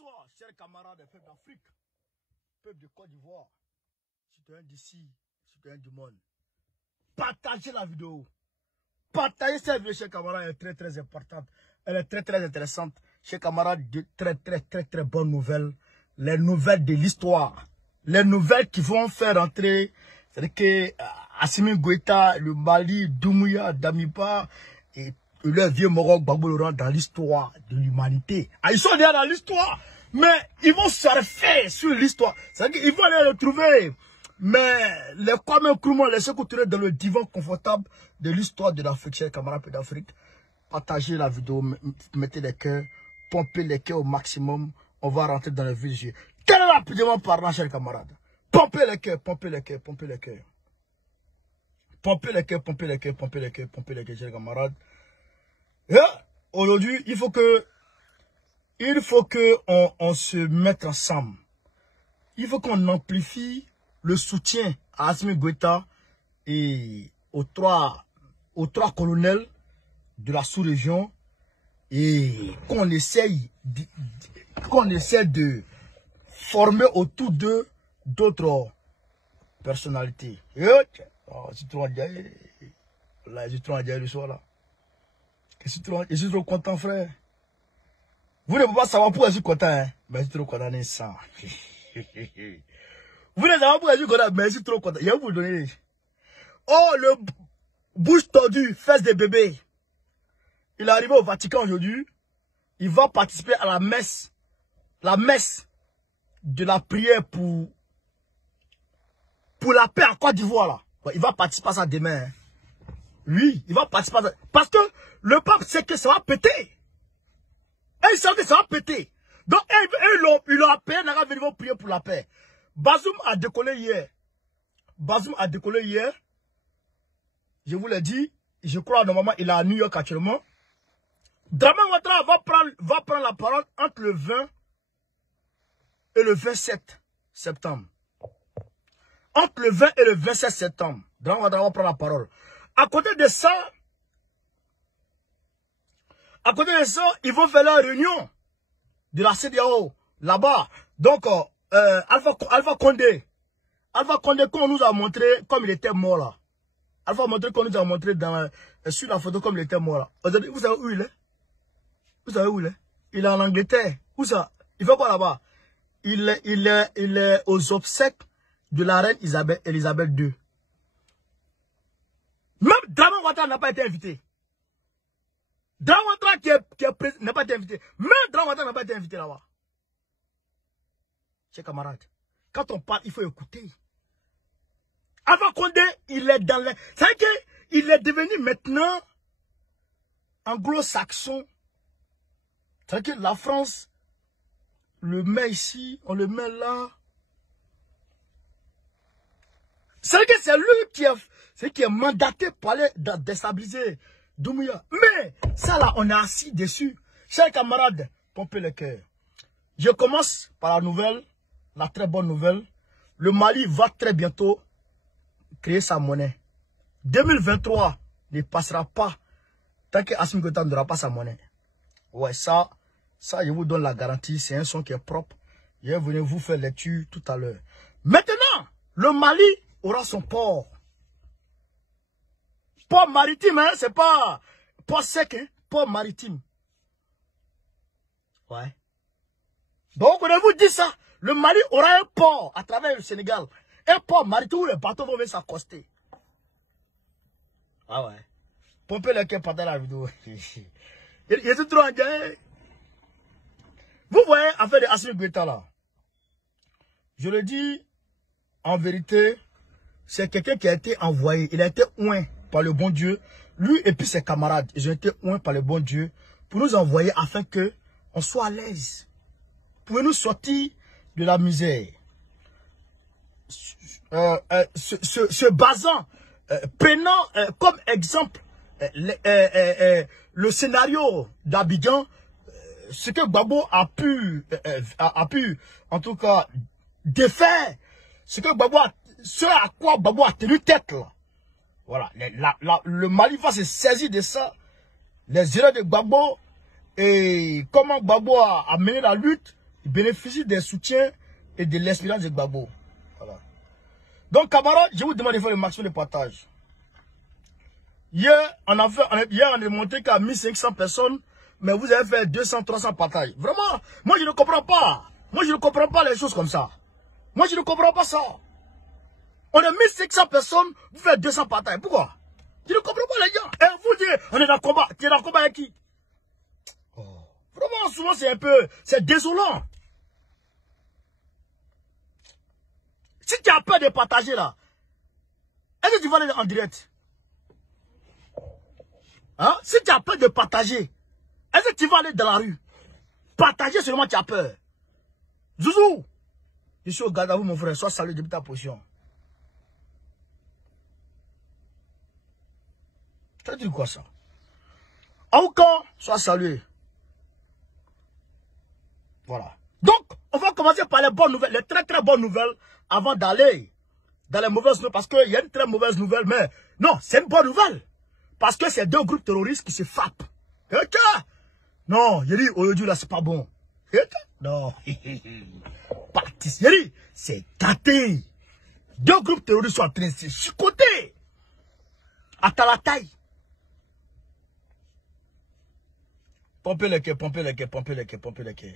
Bonsoir, chers camarades des peuples d'Afrique, peuple de Côte d'Ivoire, citoyens d'ici, citoyens du monde. Partagez la vidéo. Partagez cette vidéo, chers camarades, elle est très importante. Elle est très intéressante. Chers camarades, de très bonnes nouvelles. Les nouvelles de l'histoire. Les nouvelles qui vont faire entrer, c'est-à-dire que Assimi Goïta, le Mali, Doumbouya, Damiba et le vieux Moro Gbagbo Laurent dans l'histoire de l'humanité. Ah, ils sont déjà dans l'histoire, mais ils vont surfer sur l'histoire. C'est-à-dire qu'ils vont aller retrouver, mais les Kwame Nkrumah, les secourir dans le divan confortable de l'histoire de l'Afrique, chers camarades d'Afrique. Partagez la vidéo, mettez les cœurs, pompez les cœurs au maximum. On va rentrer dans le vif du sujet. Très rapidement parlant, chers camarades. Pompez les cœurs, pompez les cœurs, pompez les cœurs. Pompez les cœurs, pompez les cœurs, pompez les cœurs, pompez les cœurs, chers camarades. Aujourd'hui, il faut que on se mette ensemble. Il faut qu'on amplifie le soutien à Assimi Goïta et aux trois colonels de la sous-région et qu'on essaye de former autour d'eux d'autres personnalités. Je suis trop le soir là. Je suis trop content, frère. Vous ne pouvez pas savoir pourquoi je suis content, hein? Mais je suis trop content d'instant. Vous ne savez pas pourquoi je suis content, mais je suis trop content. Je vais vous donner. Oh, le bouche tordue, fesse de bébé. Il est arrivé au Vatican aujourd'hui. Il va participer à la messe de la prière pour la paix en Côte d'Ivoire, là. Il va participer à ça demain, hein. Oui, il va participer à ça. Parce que le pape sait que ça va péter. Et il sait que ça va péter. Donc, ils l'ont appelé, ils vont prier pour la paix. Bazoum a décollé hier. Je vous l'ai dit. Je crois, normalement, il est à New York actuellement. Dramane Ouattara va prendre la parole entre le 20 et le 27 septembre. Entre le 20 et le 27 septembre. Dramane Ouattara va prendre la parole. À côté de ça, ils vont faire la réunion de la CEDEAO là-bas. Donc, Alpha Condé, qu'on nous a montré comme il était mort là. Alpha Condé qu'on nous a montré sur la photo comme il était mort là. Aujourd'hui, vous savez où il est? Vous savez où il est? Il est en Angleterre. Où ça? Il fait quoi là-bas? Il est aux obsèques de la reine Elisabeth II. Même Dramane Ouattara n'a pas été invité. Dramane Ouattara qui est président n'a pas été invité. Même Dramane Ouattara n'a pas été invité là-bas. Chers camarades, quand on parle, il faut écouter. Alpha Condé, il est dans les... C'est vrai qu'il est devenu maintenant anglo-saxon. C'est vrai que la France le met ici, on le met là. C'est vrai que c'est lui qui est mandaté pour aller déstabiliser Doumbouya. Mais ça là, on est assis dessus. Chers camarades, pompez le cœur. Je commence par la nouvelle, la très bonne nouvelle. Le Mali va très bientôt créer sa monnaie. 2023 ne passera pas tant que Assimi Goïta n'aura pas sa monnaie. Ouais, ça, je vous donne la garantie. C'est un son qui est propre. Je vais venir vous faire lecture tout à l'heure. Maintenant, le Mali aura son port. Port maritime, hein, c'est pas port sec, hein, port maritime. Ouais. Donc, on vous dit ça. Le Mali aura un port à travers le Sénégal. Un port maritime où les bateaux vont venir s'accoster. Ah ouais. Pompez le cœur pendant la vidéo. Il est trop engagé. Vous voyez, affaire de Assimi Goïta là. Je le dis en vérité, c'est quelqu'un qui a été envoyé. Il a été oint par le bon Dieu. Lui et puis ses camarades, ils ont été oints par le bon Dieu pour nous envoyer afin que on soit à l'aise. Pour nous sortir de la misère. Se basant, prenant comme exemple le scénario d'Abidjan, ce que Gbagbo a pu en tout cas défaire, ce à quoi Gbagbo a tenu tête là. Voilà, le Mali va se saisir de ça, les erreurs de Gbagbo et comment Gbagbo a mené la lutte Il bénéficie des soutiens et de l'espérance de Gbagbo. Voilà. Donc, camarades, je vous demande de faire le maximum de partage. Hier, on a montré qu'à 1500 personnes, mais vous avez fait 200, 300 partages. Vraiment, moi je ne comprends pas. Moi je ne comprends pas les choses comme ça. Moi je ne comprends pas ça. On est 1500 personnes, vous faites 200 partages. Pourquoi? Je ne comprends pas les gens. Et vous dites, on est dans le combat. Tu es dans le combat avec qui? Oh. Vraiment, souvent c'est un peu, c'est désolant. Si tu as peur de partager là, est-ce que tu vas aller en direct? Hein? Si tu as peur de partager, est-ce que tu vas aller dans la rue? Partager seulement tu as peur. Zouzou, je suis au garde à vous mon frère, sois salué depuis ta position. Tu as dit quoi ça? Aucun, sois salué. Voilà. Donc, on va commencer par les bonnes nouvelles, les très très bonnes nouvelles, avant d'aller dans les mauvaises nouvelles, parce qu'il y a une très mauvaise nouvelle, mais non, c'est une bonne nouvelle. Parce que c'est deux groupes terroristes qui se frappent. Non, je dis, aujourd'hui là, c'est pas bon. Non. C'est gâté. Deux groupes terroristes sont en train de se chicoter. À la taille. Pompez le quai, pompez le quai, pompez le quai, pompez le quai.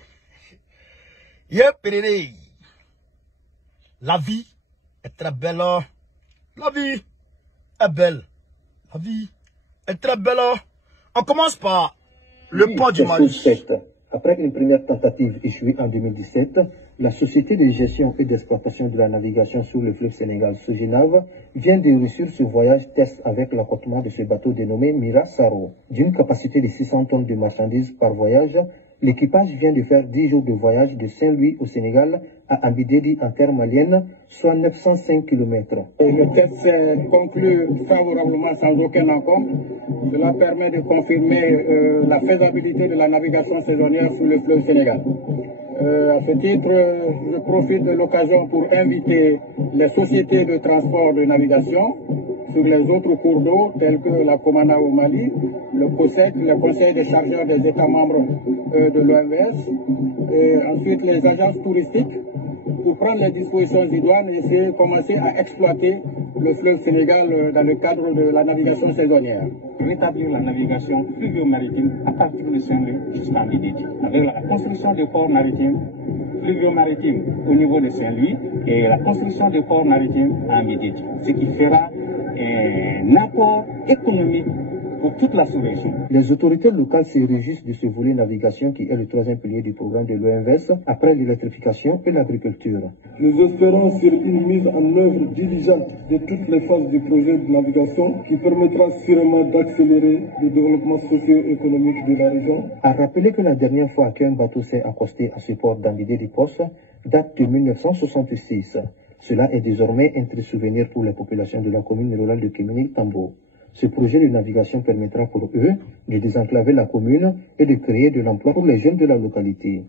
La vie est très belle. La vie est belle. La vie est très belle. On commence par le port du Mali. Après une première tentative échouée en 2017, la Société de gestion et d'exploitation de la navigation sur le fleuve Sénégal, Soginav, vient de réussir ce voyage test avec l'accotement de ce bateau dénommé Mira Saro. D'une capacité de 600 tonnes de marchandises par voyage, l'équipage vient de faire 10 jours de voyage de Saint-Louis au Sénégal à Ambidédi en terre malienne, soit 905 km. Le test s'est conclu favorablement sans aucun encombre. Cela permet de confirmer la faisabilité de la navigation saisonnière sur le fleuve Sénégal. À ce titre, je profite de l'occasion pour inviter les sociétés de transport de navigation sur les autres cours d'eau tels que la Comana au Mali, le COSEC, le Conseil des chargeurs des États membres de l'OMVS, et ensuite les agences touristiques pour prendre les dispositions idoines et essayer de commencer à exploiter le fleuve Sénégal dans le cadre de la navigation saisonnière. Rétablir la navigation fluvio-maritime à partir de Saint-Louis jusqu'à Mbididi, avec la construction de ports maritimes fluvio-maritimes au niveau de Saint-Louis et la construction de ports maritimes à Mbididi, ce qui fera un apport économique pour toute la sous-région. Les autorités locales se réjouissent de ce volet navigation qui est le troisième pilier du programme de l'OMVS après l'électrification et l'agriculture. Nous espérons sur une mise en œuvre diligente de toutes les phases du projet de navigation qui permettra sûrement d'accélérer le développement socio-économique de la région. À rappeler que la dernière fois qu'un bateau s'est accosté à ce port d'Ambidédi-Poste date de 1966. Cela est désormais un triste souvenir pour les populations de la commune rurale de Kéméné-Tambo. Ce projet de navigation permettra pour eux de désenclaver la commune et de créer de l'emploi pour les jeunes de la localité.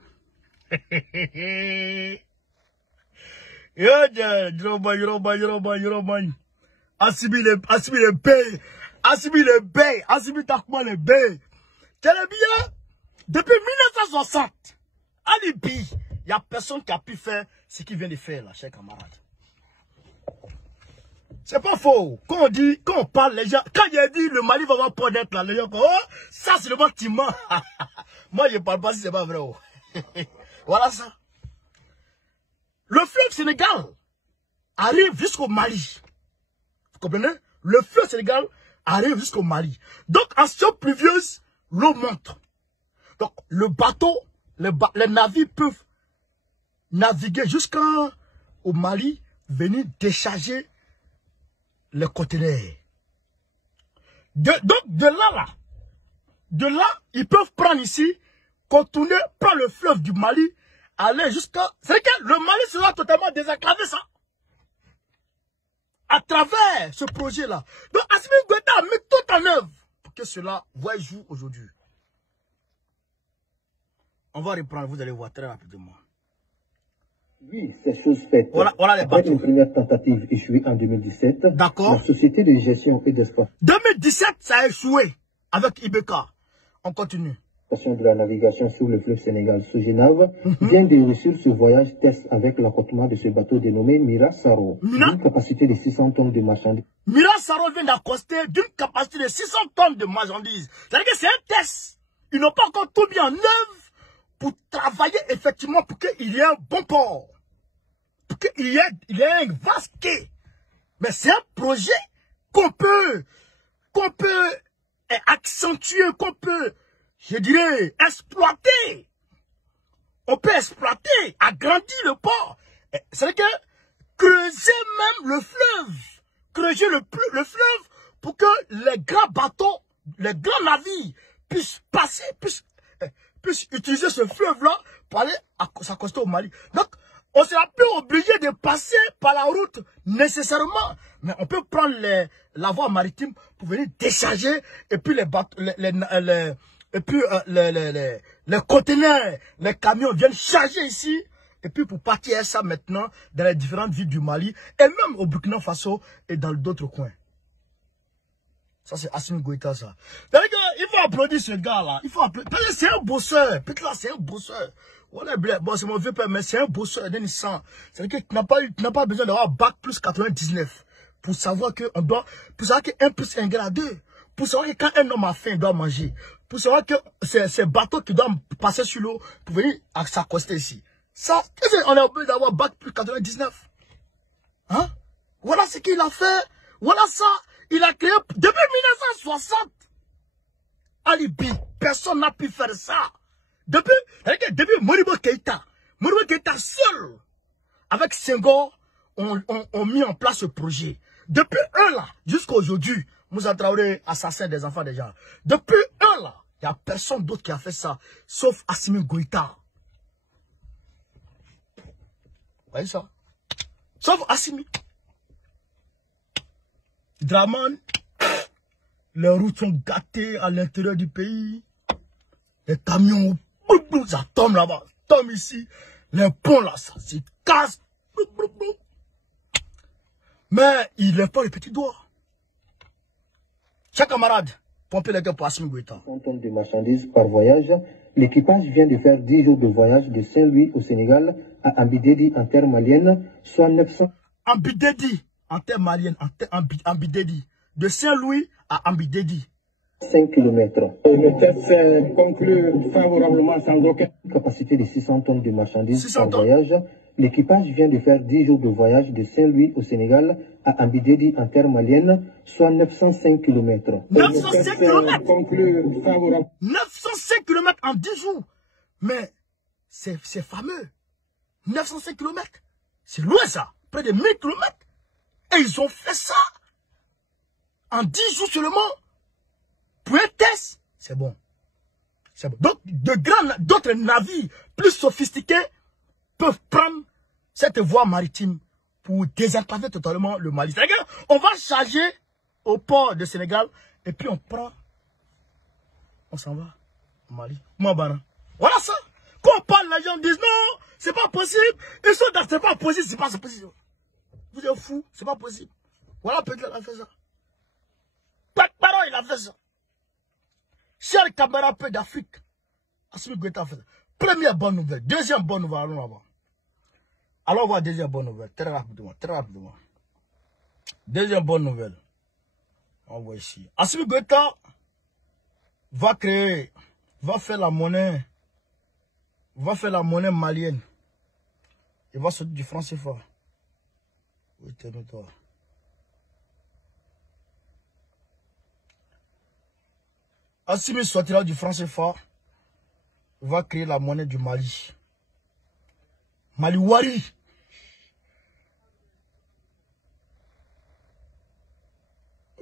Depuis 1960, à Libye, il n'y a personne qui a pu faire ce qu'il vient de faire là, chers camarades. C'est pas faux. Quand on parle, les gens, quand j'ai dit le Mali va pas d'être là, les gens, oh, ça c'est le bâtiment. Moi je parle pas si c'est pas vrai. Oh. Voilà ça. Le fleuve Sénégal arrive jusqu'au Mali. Vous comprenez? Le fleuve Sénégal arrive jusqu'au Mali. Donc en saison pluvieuse, l'eau monte. Donc le bateau, les navires peuvent naviguer jusqu'au Mali, venir décharger les conteneurs. Donc, de là, ils peuvent prendre ici, contourner, prendre le fleuve du Mali, aller jusqu'à... C'est que le Mali sera totalement désenclavé, ça. À travers ce projet-là. Donc, Assimi Goïta a mis tout en œuvre pour que cela voie jour aujourd'hui. On va reprendre, vous allez voir très rapidement. Oui, c'est chose faite. Voilà les Après bateaux. une première tentative échouée en 2017, d'accord. La Société de gestion et d'exploitation. 2017, ça a échoué avec Ibeka. On continue. de la navigation sur le fleuve Sénégal, Sogenav, vient de réussir ce voyage test avec l'accotement de ce bateau dénommé Mira Saro, d'une capacité de 600 tonnes de marchandises. Mira Saro vient d'accoster d'une capacité de 600 tonnes de marchandises. C'est-à-dire que c'est un test. Ils n'ont pas encore tout mis en œuvre pour travailler effectivement pour qu'il y ait un bon port. Pour qu'il y ait un vaste quai. Mais c'est un projet qu'on peut accentuer, qu'on peut, je dirais, exploiter. On peut exploiter, agrandir le port. C'est-à-dire que creuser même le fleuve. Creuser le fleuve pour que les grands bateaux, les grands navires puissent passer, puissent utiliser ce fleuve-là pour aller s'accoster au Mali. Donc, on ne sera plus obligé de passer par la route nécessairement. Mais on peut prendre la voie maritime pour venir décharger et puis les conteneurs, les camions viennent charger ici. Et puis pour partir ça maintenant dans les différentes villes du Mali et même au Burkina Faso et dans d'autres coins. Ça c'est Assimi Goïta ça. Il faut applaudir ce gars-là. Il faut applaudir. Parce que c'est un bosseur. Peut-être là c'est un bosseur. Bon, c'est mon vieux père, mais c'est un bosseur d'un instant. C'est-à-dire que tu n'as pas besoin d'avoir bac plus 99 pour savoir que on doit, pour savoir que 1 plus 1 égale 2. Pour savoir que quand un homme a faim, il doit manger. Pour savoir que c'est ces bateaux qui doivent passer sur l'eau pour venir s'accoster ici. Ça, on est obligé d'avoir bac plus 99. Hein? Voilà ce qu'il a fait. Voilà ça. Il a créé depuis 1960. Alibi. Personne n'a pu faire ça. Depuis Modibo Keïta seul, avec Senghor, ont mis en place ce projet. Depuis eux là, jusqu'à aujourd'hui, Moussa Traoré, assassin des enfants des gens. Depuis eux là, il n'y a personne d'autre qui a fait ça, sauf Assimi Goïta. Vous voyez ça? Sauf Assimi. Draman, les routes sont gâtées à l'intérieur du pays. Les camions, ça tombe là-bas, tombe ici. Les ponts là, ça se casse. Mais il n'est pas le petit doigt. Chers camarades, pompez les gars pour Assimi Goïta. 100 tonnes de marchandises par voyage. L'équipage vient de faire 10 jours de voyage de Saint-Louis au Sénégal à Ambidedi en terre malienne, soit 900. Ambidedi en terre malienne, Ambidedi. De Saint-Louis à Ambidedi. 5 km. Le test s'est conclu favorablement sans aucune capacité de 600 tonnes de marchandises 600 par tonnes. voyage. L'équipage vient de faire 10 jours de voyage de Saint-Louis au Sénégal à Ambidedi en terre malienne, soit 905 km. 905 km. conclu favorablement. 905 km en 10 jours. Mais c'est fameux. 905 km. C'est loin ça. Près de 1000 km. Et ils ont fait ça en 10 jours seulement. Pour un test, c'est bon. C'est bon. Donc, d'autres navires plus sophistiqués peuvent prendre cette voie maritime pour désenclaver totalement le Mali. C'est-à-dire qu'on va charger au port de Sénégal et puis on prend, on s'en va au Mali. Mabana. Voilà ça. Quand on parle, les gens disent non, c'est pas possible. Ils sont dans c'est pas possible, c'est pas possible. Vous êtes fous, c'est pas possible. Voilà, peut-être il a fait ça. Pakparo, il a fait ça. Cher camarades d'Afrique, Assimi Goïta a fait ça. Première bonne nouvelle. Deuxième bonne nouvelle, allons là-bas. Allons voir deuxième bonne nouvelle. Très rapidement, très rapidement. Deuxième bonne nouvelle. On voit ici. Assimi Goïta va faire la monnaie malienne. Il va sortir du franc CFA. Oui, toi. Assimi sortira du franc CFA. Il va créer la monnaie du Mali. Maliwari.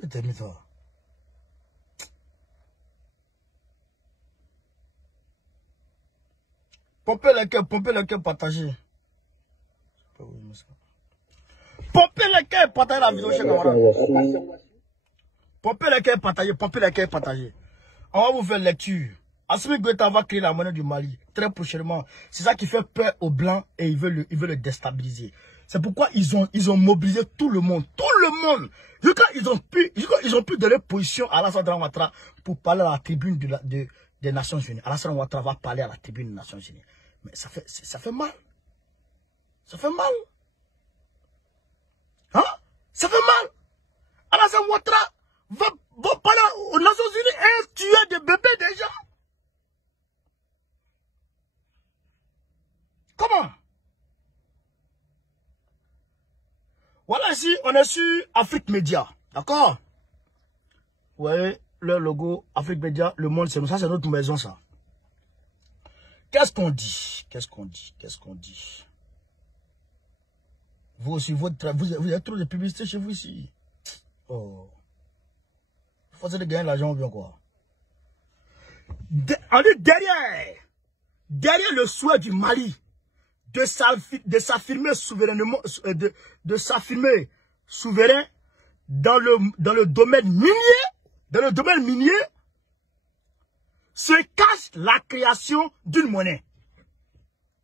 Oui, toi. Pompez les cœurs, partagez. Pompez les cœurs, partagez la vidéo, chez camarades. Pompez les cœurs, partagez. On va vous faire lecture. Assimi Goïta va créer la monnaie du Mali très prochainement. C'est ça qui fait peur aux Blancs et ils veulent le déstabiliser. C'est pourquoi ils ont mobilisé tout le monde. Tout le monde. Ils ont pu donner position à Alassane Ouattara pour parler à la tribune des Nations Unies. Alassane Ouattara va parler à la tribune des Nations Unies. Mais ça fait mal. Ça fait mal. Hein? Ça fait mal. Alassane Ouattara va parler aux Nations Unies et tuer des bébés des gens. Comment? Voilà, ici, on est sur Afrique Média. D'accord? Vous voyez, le logo Afrique Média, le monde, c'est ça, c'est notre maison, ça. Qu'est-ce qu'on dit? Qu'est-ce qu'on dit? Qu'est-ce qu'on dit? Vous aussi, vous avez trop de publicité chez vous ici. Oh. Faut essayer de gagner l'argent ou bien quoi? On est derrière le souhait du Mali de s'affirmer souverainement, de s'affirmer souverain dans le domaine minier, se cache la création d'une monnaie.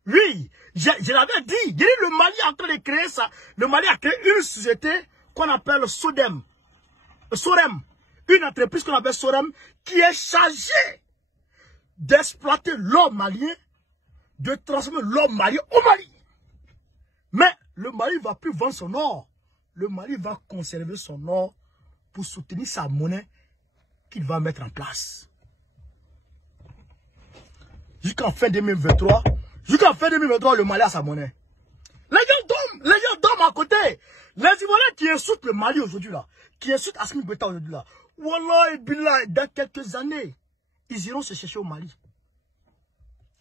Oui, je l'avais dit. J'ai dit le Mali est en train de créer ça. Le Mali a créé une société qu'on appelle Sorem. Une entreprise qu'on appelle Sorem qui est chargée d'exploiter l'or malien, de transformer l'or malien au Mali. Mais le Mali ne va plus vendre son or. Le Mali va conserver son or pour soutenir sa monnaie qu'il va mettre en place. Jusqu'en fin 2023, le Mali a sa monnaie. Les gens dorment à côté. Les Ivoiriens qui insultent le Mali aujourd'hui là, qui insultent Assimi Goïta aujourd'hui là, Wallah et Billah, dans quelques années, ils iront se chercher au Mali.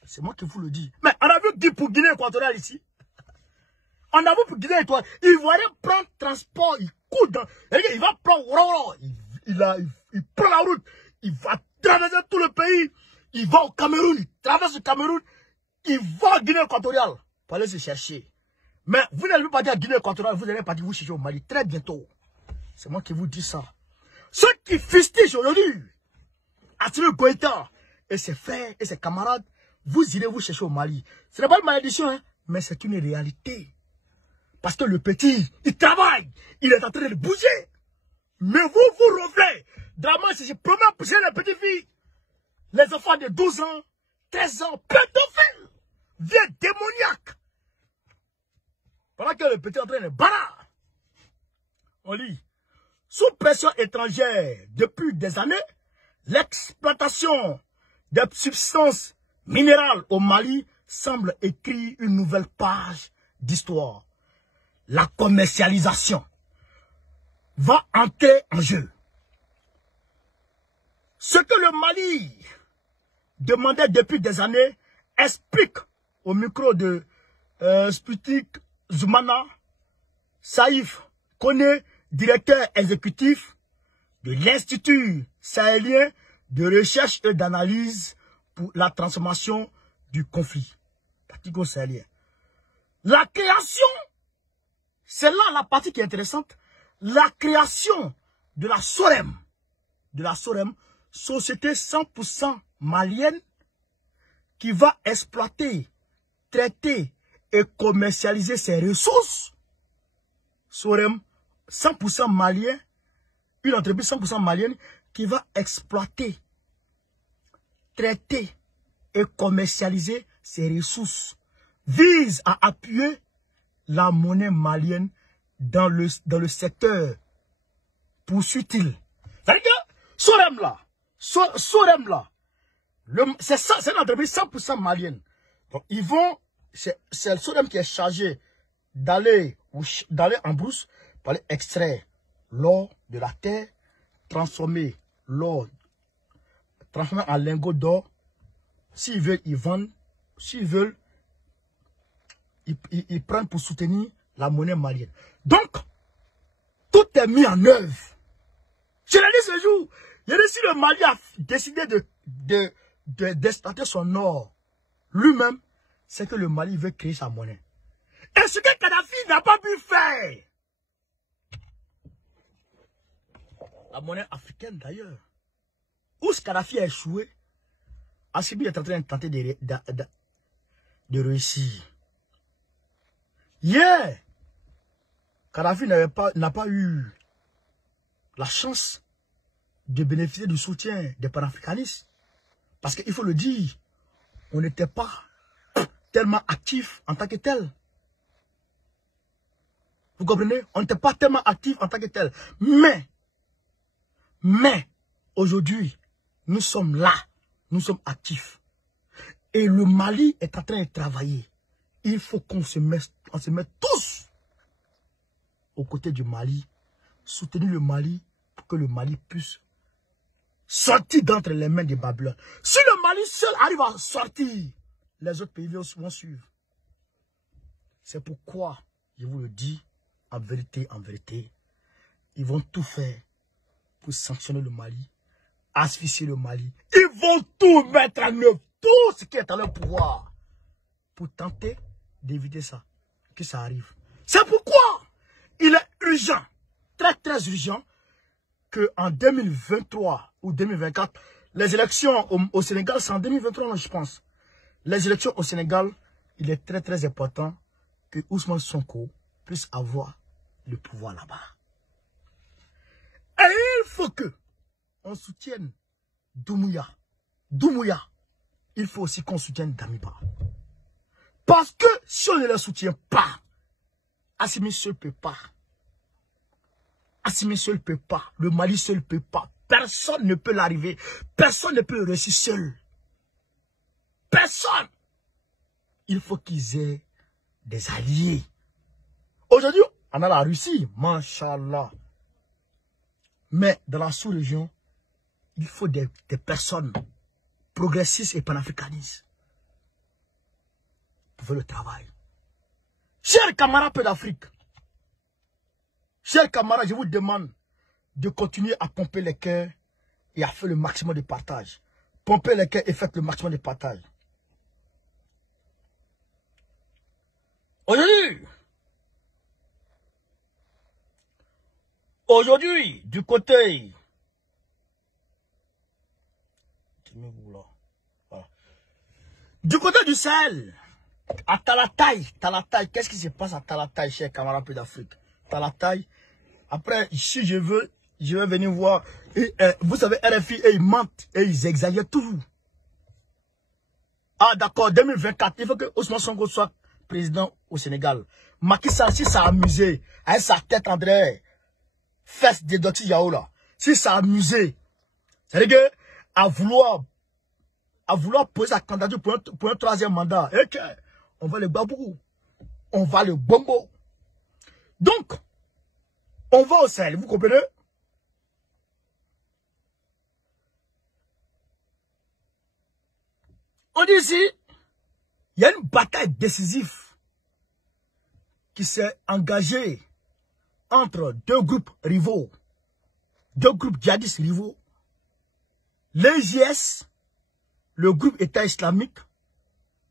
C'est moi qui vous le dis. Mais on a vu qui pour Guinée équatoriale ici. On a vu pour Guinée équatoriale. Ivoirien prend transport, il court dans. Il va prendre. Il prend la route. Il va traverser tout le pays. Il va au Cameroun. Il traverse le Cameroun. Il va à Guinée équatoriale pour aller se chercher. Mais vous n'allez pas dire à Guinée équatoriale, vous n'allez pas dire vous chercher au Mali. Très bientôt. C'est moi qui vous dis ça. Ceux qui fustigent aujourd'hui, Assimi Goïta et ses frères et ses camarades, vous irez vous chercher au Mali. Ce n'est pas une malédiction, hein, mais c'est une réalité. Parce que le petit, il travaille, il est en train de bouger. Mais vous revenez. Drama, c'est promets à pousser les petites filles. Les enfants de 12 ans, 13 ans, pédophiles, vieux démoniaques. Pendant que le petit est en train de barrer. On lit. Sous pression étrangère depuis des années, l'exploitation des substances minérales au Mali semble écrire une nouvelle page d'histoire. La commercialisation va entrer en jeu. Ce que le Mali demandait depuis des années explique au micro de Sputnik Zoumana Saïf Kone, directeur exécutif de l'Institut sahélien de recherche et d'analyse pour la transformation du conflit sahélien. La création, c'est là la partie qui est intéressante, la création de la Sorem, société 100% malienne qui va exploiter, traiter et commercialiser ses ressources. Sorem 100% malien, une entreprise 100% malienne qui va exploiter, traiter et commercialiser ses ressources, vise à appuyer la monnaie malienne dans le secteur, poursuit-il. C'est-à-dire que Sorem là, c'est une entreprise 100% malienne. Donc ils vont, c'est le Sorem qui est chargé d'aller en brousse pour aller extraire l'or de la terre, transformer l'or, transformer en lingot d'or. S'ils veulent, ils vendent. S'ils veulent, ils prennent pour soutenir la monnaie malienne. Donc, tout est mis en œuvre. Je l'ai dit ce jour. Il y a dit si le Mali a décidé d'exploiter son or lui-même, c'est que le Mali veut créer sa monnaie. Et ce que Kadhafi n'a pas pu faire. La monnaie africaine d'ailleurs. Où ce Kadhafi a échoué, Assimi est en train de tenter de réussir. Hier, Kadhafi n'a pas eu la chance de bénéficier du soutien des panafricanistes. Parce qu'il faut le dire, on n'était pas tellement actifs en tant que tel. Vous comprenez? On n'était pas tellement actifs en tant que tel. Mais, aujourd'hui, nous sommes là. Nous sommes actifs. Et le Mali est en train de travailler. Il faut qu'on se mette tous aux côtés du Mali. Soutenir le Mali pour que le Mali puisse sortir d'entre les mains des Babylone. Si le Mali seul arrive à sortir, les autres pays vont suivre. C'est pourquoi, je vous le dis, en vérité, ils vont tout faire pour sanctionner le Mali, asphyxier le Mali. Ils vont tout mettre en œuvre, tout ce qui est à leur pouvoir, pour tenter d'éviter ça, que ça arrive. C'est pourquoi il est urgent, très très urgent, qu'en 2023 ou 2024, les élections au Sénégal, c'est en 2023, je pense. Les élections au Sénégal, il est très très important que Ousmane Sonko puisse avoir le pouvoir là-bas. Et il faut que on soutienne Doumbouya. Il faut aussi qu'on soutienne Damiba. Parce que si on ne le soutient pas, Assimi seul ne peut pas. Assimi seul ne peut pas. Le Mali seul ne peut pas. Personne ne peut l'arriver. Personne ne peut réussir seul. Personne. Il faut qu'ils aient des alliés. Aujourd'hui, on a la Russie, Mashallah. Mais dans la sous-région, il faut des personnes progressistes et panafricanistes pour faire le travail. Chers camarades peu d'Afrique, chers camarades, je vous demande de continuer à pomper les cœurs et à faire le maximum de partage. Pompez les cœurs et faites le maximum de partage. Aujourd'hui, du côté... Voilà. Du côté du Sahel, à Talatay, qu'est-ce qui se passe à Talatay, chers camarades peu d'Afrique? Talatay, après, si je vais venir voir. Et, vous savez, RFI, et ils mentent et ils exagèrent toujours. Ah, d'accord, 2024, il faut que Ousmane Sonko soit président au Sénégal. Macky Sall, si ça a amusé, avec sa tête André, fesse de Doti Yao là, si ça a amusé, c'est-à-dire que, à vouloir poser sa candidature pour un troisième mandat, et que, on va le babou, on va le bombo. Donc, on va au Sahel, vous comprenez? On dit ici, il y a une bataille décisive qui s'est engagée entre deux groupes rivaux, deux groupes djihadistes rivaux, l'EJS, le groupe État islamique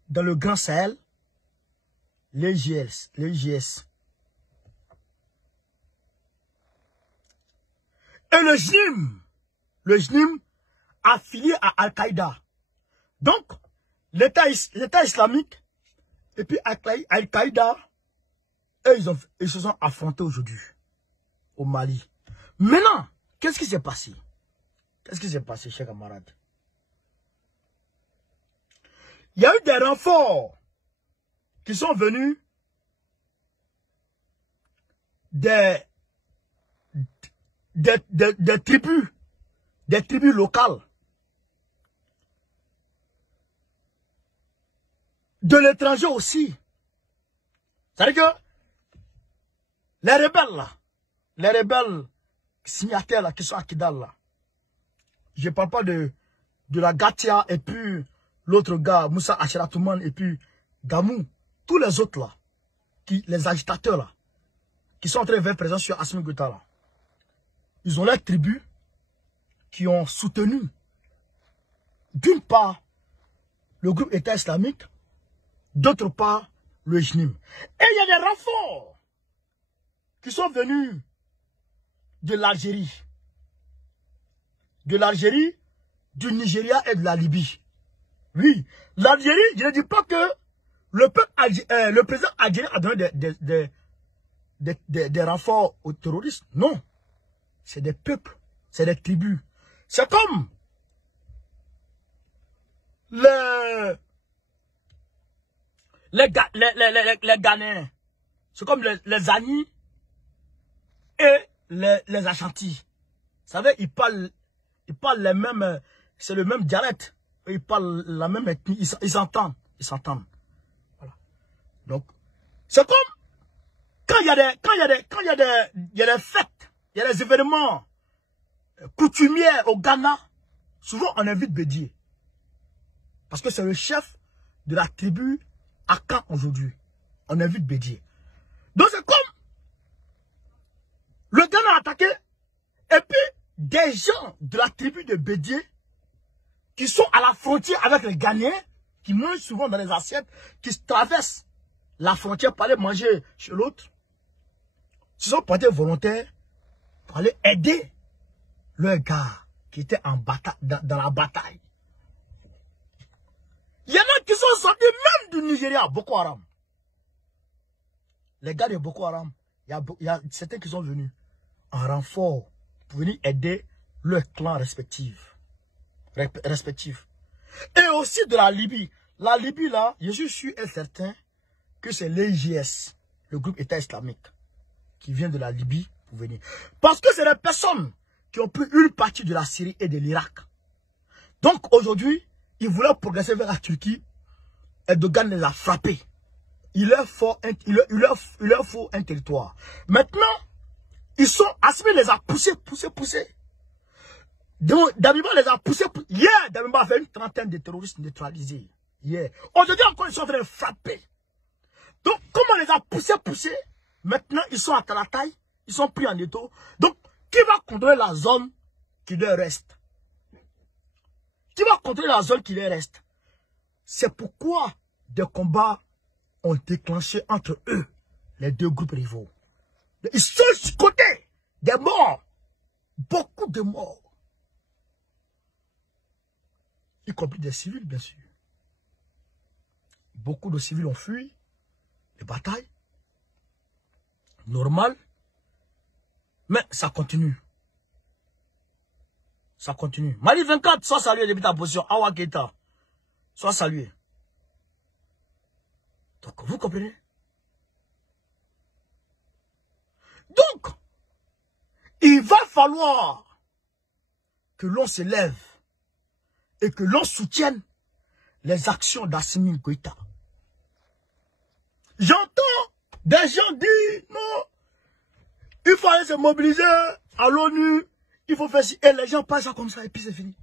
dans le Grand Sahel, l'EJS, et le JNIM affilié à Al-Qaïda. Donc, l'État islamique et puis Al-Qaïda, ils se sont affrontés aujourd'hui au Mali. Maintenant, qu'est-ce qui s'est passé? Qu'est-ce qui s'est passé, chers camarades? Il y a eu des renforts qui sont venus des tribus locales, de l'étranger aussi. C'est-à-dire que les rebelles signataires là, qui sont à Kidal là, je ne parle pas de la Gatia et puis l'autre gars, Moussa Acheratouman et puis Gamou, tous les autres là, les agitateurs là, qui sont en train de faire présence sur Assimi Goïta là. Ils ont leurs tribus qui ont soutenu, d'une part, le groupe État islamique, d'autre part, le JNIM. Et il y a des renforts qui sont venus de l'Algérie, du Nigeria et de la Libye. Oui, l'Algérie, je ne dis pas que le président algérien a donné des renforts aux terroristes. Non. C'est des peuples, c'est des tribus. C'est comme les Ghanéens. C'est comme les Anis et les Ashantis. Vous savez, ils parlent les mêmes, c'est le même dialecte. Ils parlent la même ethnie, ils s'entendent. Voilà. Donc, c'est comme quand il y a des fêtes, il y a des événements coutumiers au Ghana, souvent on invite Bédié. Parce que c'est le chef de la tribu Akan aujourd'hui. On invite Bédié. Donc c'est comme le Ghana a attaqué et puis des gens de la tribu de Bédié qui sont à la frontière avec les Ghanéens, qui mangent souvent dans les assiettes, qui traversent la frontière pour aller manger chez l'autre, se sont portés volontaires pour aller aider leurs gars qui étaient en bataille, dans la bataille. Il y en a qui sont sortis même du Nigeria, Boko Haram. Les gars de Boko Haram, il y a certains qui sont venus en renfort pour venir aider leurs clans respectifs. Et aussi de la Libye. La Libye, là, je suis sûr et certain que c'est l'EIGS, le groupe État islamique, qui vient de la Libye pour venir. Parce que c'est les personnes qui ont pris une partie de la Syrie et de l'Irak. Donc aujourd'hui, ils voulaient progresser vers la Turquie. Erdogan les a frappés. Il leur faut un territoire. Maintenant, ils sont, Assimi les a poussés. Donc, Damiba les a poussés. Hier, Damiba a fait une trentaine de terroristes neutralisés. Hier. Aujourd'hui encore, ils sont en train de frapper. Donc, comme on les a poussés, maintenant, ils sont à la taille. Ils sont pris en étau. Donc, qui va contrôler la zone qui leur reste? Qui va contrôler la zone qui leur reste? C'est pourquoi des combats ont déclenché entre eux, les deux groupes rivaux. Ils sont côté des morts. Beaucoup de morts. Y compris des civils, bien sûr. Beaucoup de civils ont fui les batailles. Normal. Mais ça continue. Ça continue. Mali 24, sois salué depuis ta position. Awa Keita, sois salué. Donc, vous comprenez? Donc, il va falloir que l'on se lève et que l'on soutienne les actions d'Assimi Goïta. J'entends des gens dire, non, il faut aller se mobiliser à l'ONU, il faut faire ci, et les gens passent ça comme ça, et puis c'est fini.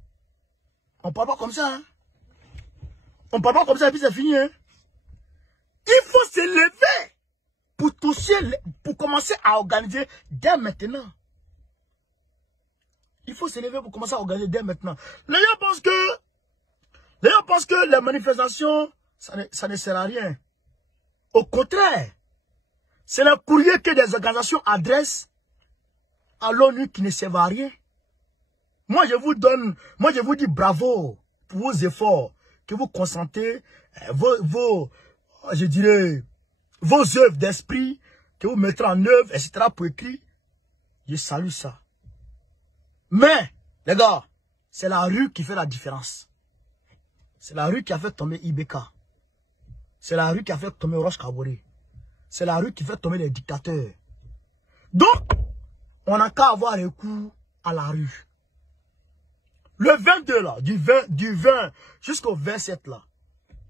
On ne parle pas comme ça, hein. On ne parle pas comme ça, et puis c'est fini, hein. Il faut se lever pour toucher, pour commencer à organiser dès maintenant. Il faut se lever pour commencer à organiser dès maintenant. Les gens pensent que les manifestations, ça ne sert à rien. Au contraire, c'est le courrier que des organisations adressent à l'ONU qui ne servent à rien. Moi, je vous dis bravo pour vos efforts, que vous consentez, je dirais, vos œuvres d'esprit, que vous mettrez en œuvre, etc. pour écrire. Je salue ça. Mais, les gars, c'est la rue qui fait la différence. C'est la rue qui a fait tomber Ibeka. C'est la rue qui a fait tomber Roch Kaboré. C'est la rue qui fait tomber les dictateurs. Donc, on n'a qu'à avoir recours à la rue. Le 22 là, du 20 jusqu'au 27 là,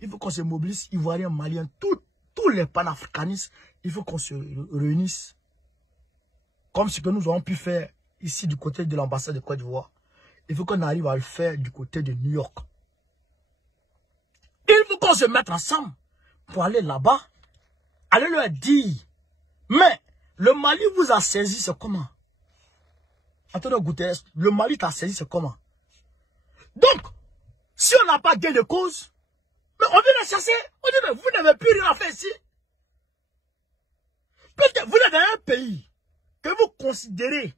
il faut qu'on se mobilise, Ivoiriens, Maliens, tous les panafricanistes, il faut qu'on se réunisse. Comme ce que nous avons pu faire ici du côté de l'ambassade de Côte d'Ivoire. Il faut qu'on arrive à le faire du côté de New York. Il faut qu'on se mette ensemble pour aller là-bas. Allez leur dire, mais le Mali vous a saisi, c'est comment? Antonio Guterres, le Mali t'a saisi, c'est comment? Donc, si on n'a pas gain de cause, mais on vient les chasser, on dit, mais vous n'avez plus rien à faire ici. Peut-être vous êtes dans un pays que vous considérez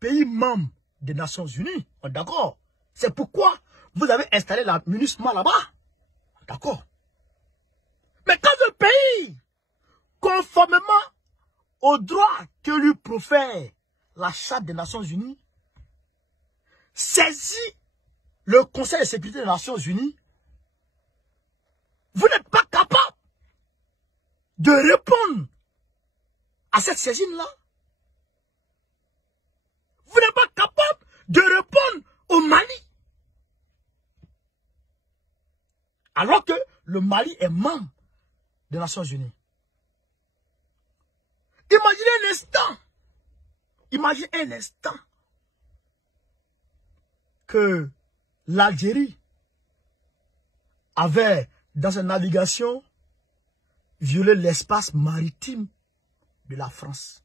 pays membre des Nations Unies, d'accord? C'est pourquoi vous avez installé la MINUSMA là-bas, d'accord? Mais quand un pays, conformément au droit que lui profère la Charte des Nations Unies, saisit le Conseil de sécurité des Nations Unies, de répondre à cette saisine-là. Vous n'êtes pas capable de répondre au Mali. Alors que le Mali est membre des Nations Unies. Imaginez un instant que l'Algérie avait, dans sa navigation, violé l'espace maritime de la France.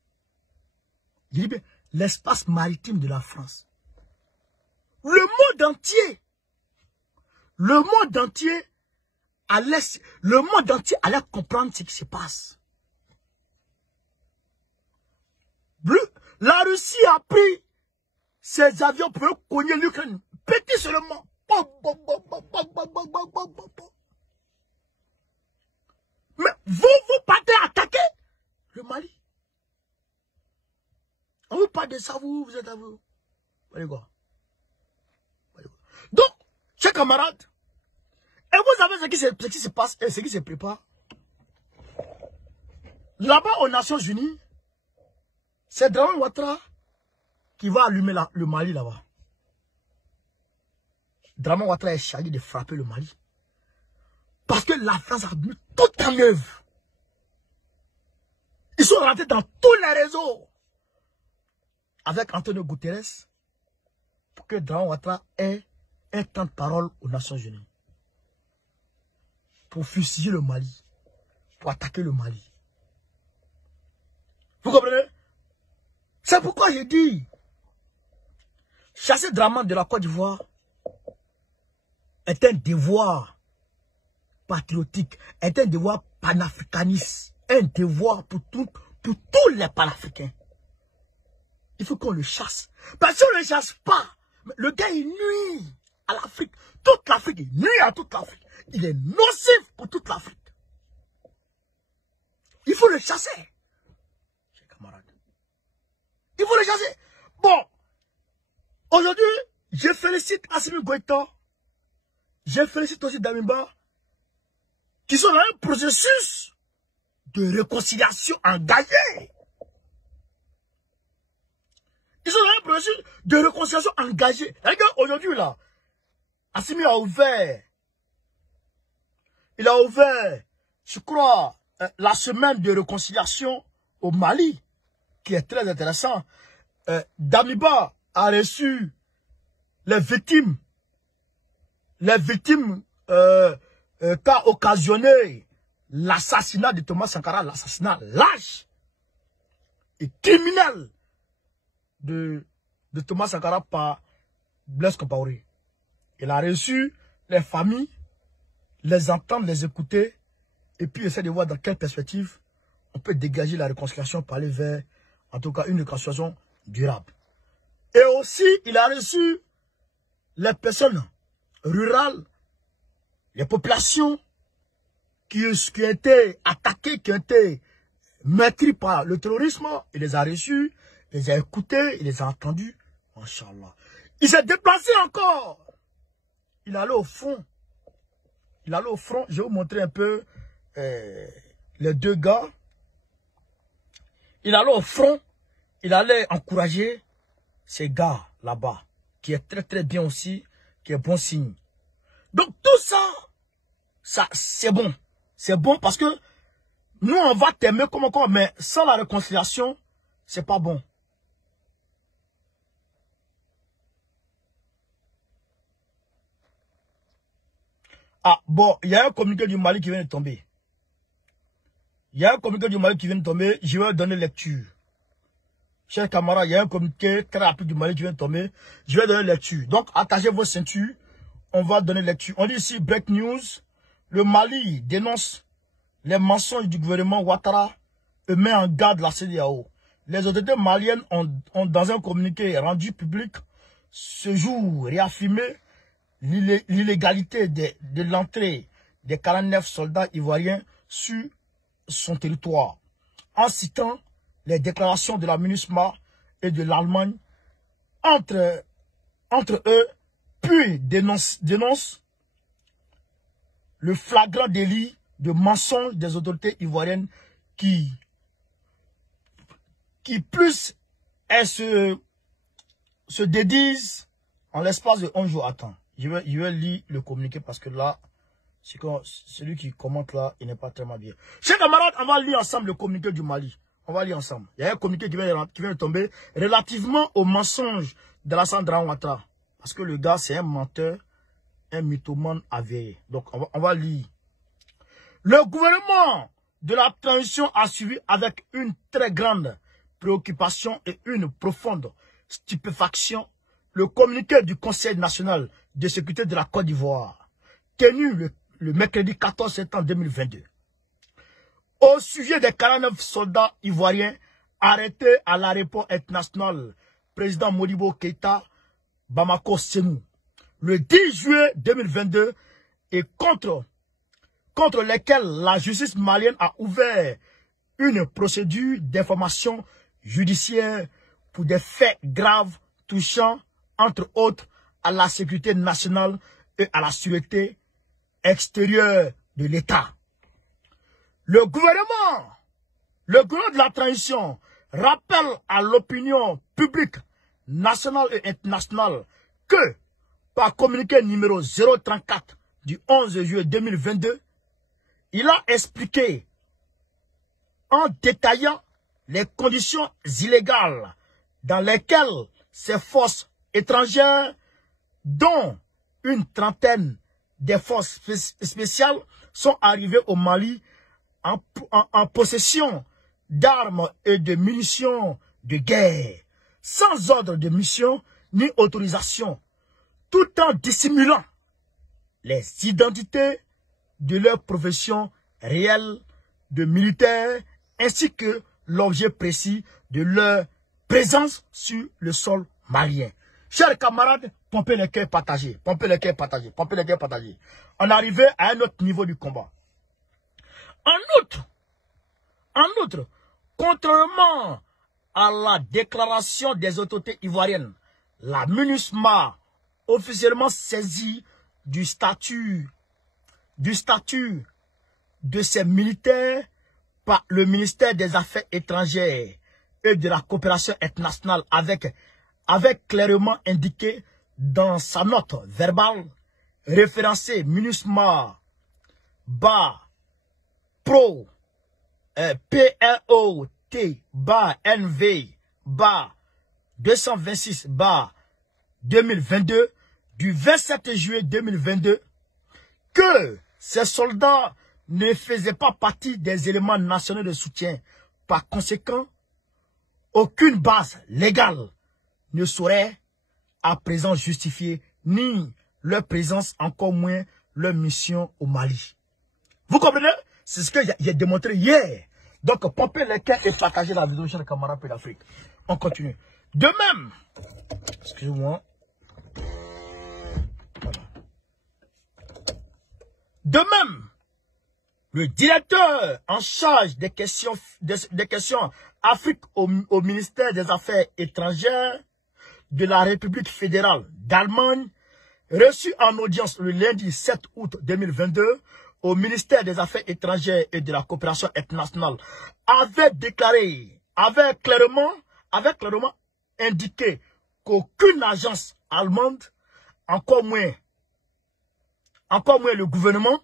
Je dis bien, l'espace maritime de la France. Le monde entier allait comprendre ce qui se passe. La Russie a pris ses avions pour cogner l'Ukraine. Petit seulement. Mais vous partez attaquer le Mali. On vous parle de ça, vous êtes à vous. Allez quoi. Donc, chers camarades, et vous savez ce qui se passe et ce qui se prépare. Là-bas aux Nations Unies, c'est Dramane Ouattara qui va allumer le Mali là-bas. Dramane Ouattara est chargé de frapper le Mali. Parce que la France a mis tout en œuvre. Ils sont rentrés dans tous les réseaux avec Antonio Guterres pour que Dramane Ouattara ait un temps de parole aux Nations Unies. Pour fusiller le Mali. Pour attaquer le Mali. Vous comprenez? C'est pourquoi j'ai dit, chasser Dramane de la Côte d'Ivoire est un devoir patriotique, est un devoir panafricaniste, un devoir pour tous les panafricains. Il faut qu'on le chasse. Parce qu'on ne le chasse pas, le gars il nuit à l'Afrique. Toute l'Afrique, il nuit à toute l'Afrique. Il est nocif pour toute l'Afrique. Il faut le chasser. Chers camarades. Il faut le chasser. Bon. Aujourd'hui, je félicite Assimi Goïta. Je félicite aussi Damiba. Qui sont dans un processus de réconciliation engagé. Ils sont dans un processus de réconciliation engagé. Regarde, aujourd'hui, là, Assimi a ouvert. Il a ouvert, je crois, la semaine de réconciliation au Mali, qui est très intéressant. Damiba a reçu les victimes qu'a occasionné l'assassinat de Thomas Sankara, l'assassinat lâche et criminel de Thomas Sankara par Blaise Compaoré. Il a reçu les familles, les entendre, les écouter, et puis essayer de voir dans quelle perspective on peut dégager la réconciliation pour aller vers, en tout cas, une réconciliation durable. Et aussi, il a reçu les personnes rurales, les populations qui ont été attaquées, qui ont été meurtries par le terrorisme. Il les a reçus, il les a écoutés, il les a entendus. Inch'Allah. Il s'est déplacé encore. Il est allé au front. Il est allé au front. Je vais vous montrer un peu les deux gars. Il est allé au front. Il allait encourager ces gars là-bas, qui est très très bien aussi, qui est bon signe. Donc tout ça c'est bon. C'est bon parce que nous on va t'aimer comme encore, mais sans la réconciliation, c'est pas bon. Ah bon, il y a un communiqué du Mali qui vient de tomber. Il y a un communiqué du Mali qui vient de tomber, je vais donner lecture. Chers camarades, il y a un communiqué très rapide du Mali qui vient de tomber. Je vais donner lecture. Donc, attachez vos ceintures. On va donner lecture. On dit ici, break news. Le Mali dénonce les mensonges du gouvernement Ouattara et met en garde la CEDEAO. Les autorités maliennes ont dans un communiqué rendu public ce jour réaffirmé l'illégalité de l'entrée des 49 soldats ivoiriens sur son territoire. En citant les déclarations de la MINUSMA et de l'Allemagne entre eux, puis dénonce le flagrant délit de mensonge des autorités ivoiriennes qui plus elle se dédise en l'espace de 11 jours. Attends, je vais lire le communiqué parce que là, celui qui commente là, il n'est pas tellement bien. Chers camarades, on va lire ensemble le communiqué du Mali. On va lire ensemble. Il y a un communiqué qui vient de tomber relativement au mensonge de Alassane Dramane Ouattara. Parce que le gars, c'est un menteur, un mythomane avéré. Donc, on va lire. Le gouvernement de la transition a suivi avec une très grande préoccupation et une profonde stupéfaction le communiqué du Conseil national de sécurité de la Côte d'Ivoire, tenu le mercredi 14 septembre 2022. Au sujet des 49 soldats ivoiriens arrêtés à l'aéroport international président Modibo Keïta, Bamako Sémou, le 10 juillet 2022 et contre lesquels la justice malienne a ouvert une procédure d'information judiciaire pour des faits graves touchant, entre autres, à la sécurité nationale et à la sûreté extérieure de l'État. Le gouvernement de la transition rappelle à l'opinion publique nationale et internationale que, par communiqué numéro 034 du 11 juillet 2022, il a expliqué en détaillant les conditions illégales dans lesquelles ces forces étrangères, dont une trentaine des forces spéciales, sont arrivées au Mali en possession d'armes et de munitions de guerre, sans ordre de mission ni autorisation, tout en dissimulant les identités de leur profession réelle de militaires ainsi que l'objet précis de leur présence sur le sol malien. Chers camarades, pompez les cœurs partagés, pompez les cœurs partagés, pompez les cœurs partagés. On est arrivé à un autre niveau du combat. En outre, contrairement à la déclaration des autorités ivoiriennes, la MINUSMA, officiellement saisie du statut de ces militaires par le ministère des Affaires étrangères et de la coopération internationale, avec clairement indiqué dans sa note verbale référencée MINUSMA Pro PLOT NV 226 2022 du 27 juillet 2022 que ces soldats ne faisaient pas partie des éléments nationaux de soutien. Par conséquent, aucune base légale ne saurait à présent justifier ni leur présence, encore moins leur mission au Mali. Vous comprenez? C'est ce que j'ai démontré hier. Donc, pompez les cœurs et partagez la vidéo, chers camarades Pays d'Afrique. On continue. De même, excusez-moi. Voilà. De même, le directeur en charge des questions Afrique au ministère des Affaires étrangères de la République fédérale d'Allemagne, reçu en audience le lundi 7 août 2022 au ministère des Affaires étrangères et de la coopération internationale, avait clairement indiqué qu'aucune agence allemande, encore moins le gouvernement,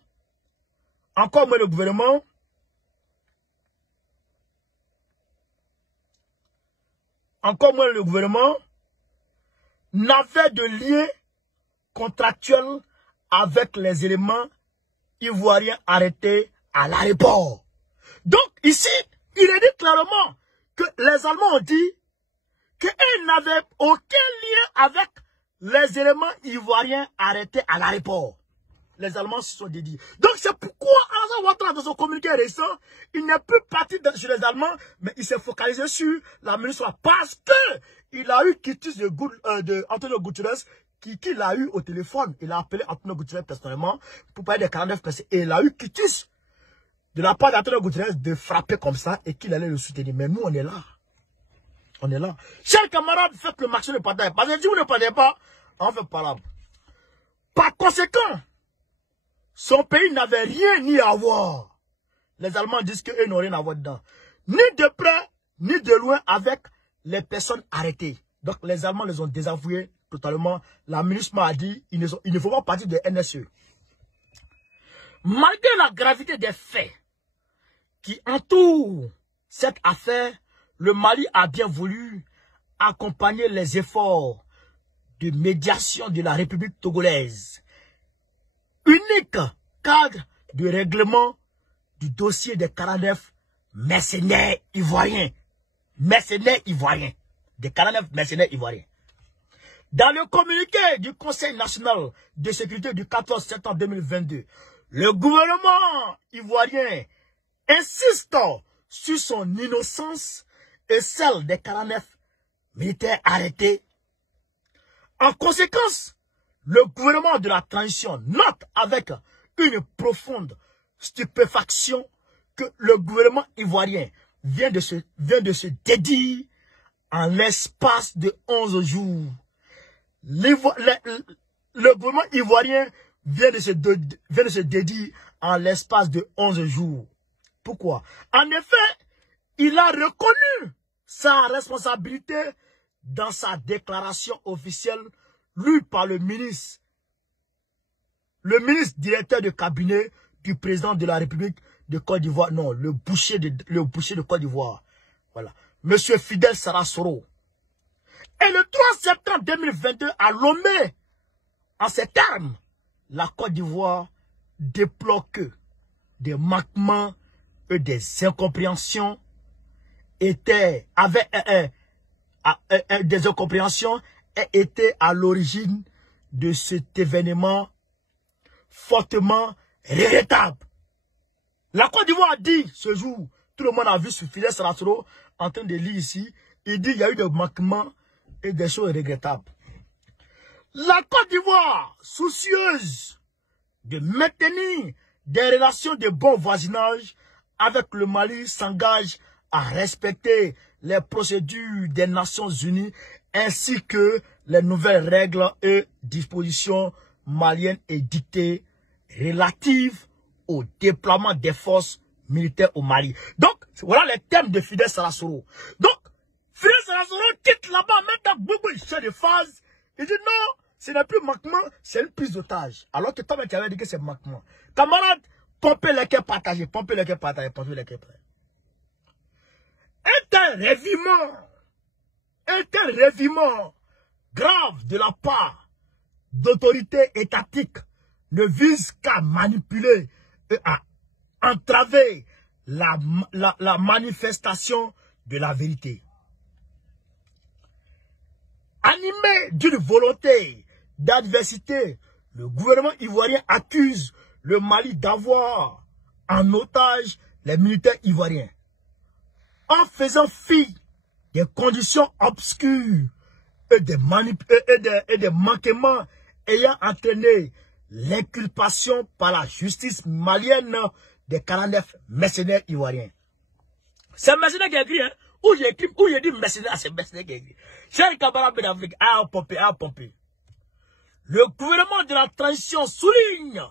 n'avait de lien contractuel avec les éléments ivoiriens arrêtés à l'aéroport. Donc ici, il est dit clairement que les Allemands ont dit qu'ils n'avaient aucun lien avec les éléments ivoiriens arrêtés à l'aéroport. Les Allemands se sont dédiés. Donc c'est pourquoi Alassane Ouattara, dans son communiqué récent, il n'est plus parti sur les Allemands, mais il s'est focalisé sur la MINUSMA parce que il a eu quitus de Antonio Guterres, qui l'a eu au téléphone. Il a appelé Antonio Guterres personnellement pour parler des 49 personnes. Et il a eu quitus de la part d'Antonio Guterres de frapper comme ça et qu'il allait le soutenir. Mais nous, on est là. On est là. Chers camarades, faites le maximum de partage. Parce que si vous ne parlez pas, on fait pas là. Par conséquent, son pays n'avait rien ni à voir. les Allemands disent qu'eux n'ont rien à voir dedans. Ni de près, ni de loin avec les personnes arrêtées. Donc les Allemands les ont désavoués totalement. La ministre m'a dit ils ne font pas partie de NSE. Malgré la gravité des faits qui entourent cette affaire, le Mali a bien voulu accompagner les efforts de médiation de la République togolaise. Unique cadre de règlement du dossier des 49 mercenaires ivoiriens. Mercenaires ivoiriens. Des 49 mercenaires ivoiriens. Dans le communiqué du Conseil national de sécurité du 14 septembre 2022, le gouvernement ivoirien insiste sur son innocence et celle des 49 militaires arrêtés. En conséquence, le gouvernement de la transition note avec une profonde stupéfaction que le gouvernement ivoirien vient de se dédier en l'espace de 11 jours. Le gouvernement ivoirien vient de se dédier en l'espace de 11 jours. Pourquoi? En effet, il a reconnu sa responsabilité dans sa déclaration officielle lue par le ministre directeur de cabinet du président de la République de Côte d'Ivoire, non, le boucher de Côte d'Ivoire. Voilà. Monsieur Fidel Sarasoro. Et le 3 septembre 2022, à Lomé, en ces termes, la Côte d'Ivoire déplore que des manquements et des incompréhensions étaient à l'origine de cet événement fortement regrettable. La Côte d'Ivoire dit ce jour, tout le monde a vu sur Fidel Sarasoro en train de lire ici, il dit il y a eu des manquements et des choses regrettables. La Côte d'Ivoire, soucieuse de maintenir des relations de bon voisinage avec le Mali, s'engage à respecter les procédures des Nations Unies ainsi que les nouvelles règles et dispositions maliennes édictées relatives au déploiement des forces militaires au Mali. Donc, voilà les thèmes de Fidel Sarasoro. Donc, Fidel Sarasoro quitte là-bas, maintenant, beaucoup de chefs de phase. Il dit non, ce n'est plus manquement, c'est une prise d'otage. Alors que toi, tu avais dit que c'est manquement. Camarades, pompez les cœurs partagés, pompez les cœurs partagés, pompez les cœurs partagés. Un tel réviment grave de la part d'autorités étatiques ne vise qu'à manipuler et à entraver la manifestation de la vérité. Animé d'une volonté d'adversité, le gouvernement ivoirien accuse le Mali d'avoir en otage les militaires ivoiriens. En faisant fi des conditions obscures et des manquements ayant entraîné l'inculpation par la justice malienne des 49 mercenaires ivoiriens. C'est mercenaire qui a écrit, hein? Où j'ai dit mercenaire, c'est mercenaire qui a écrit. Cher camarade d'Afrique, à pomper. Le gouvernement de la transition souligne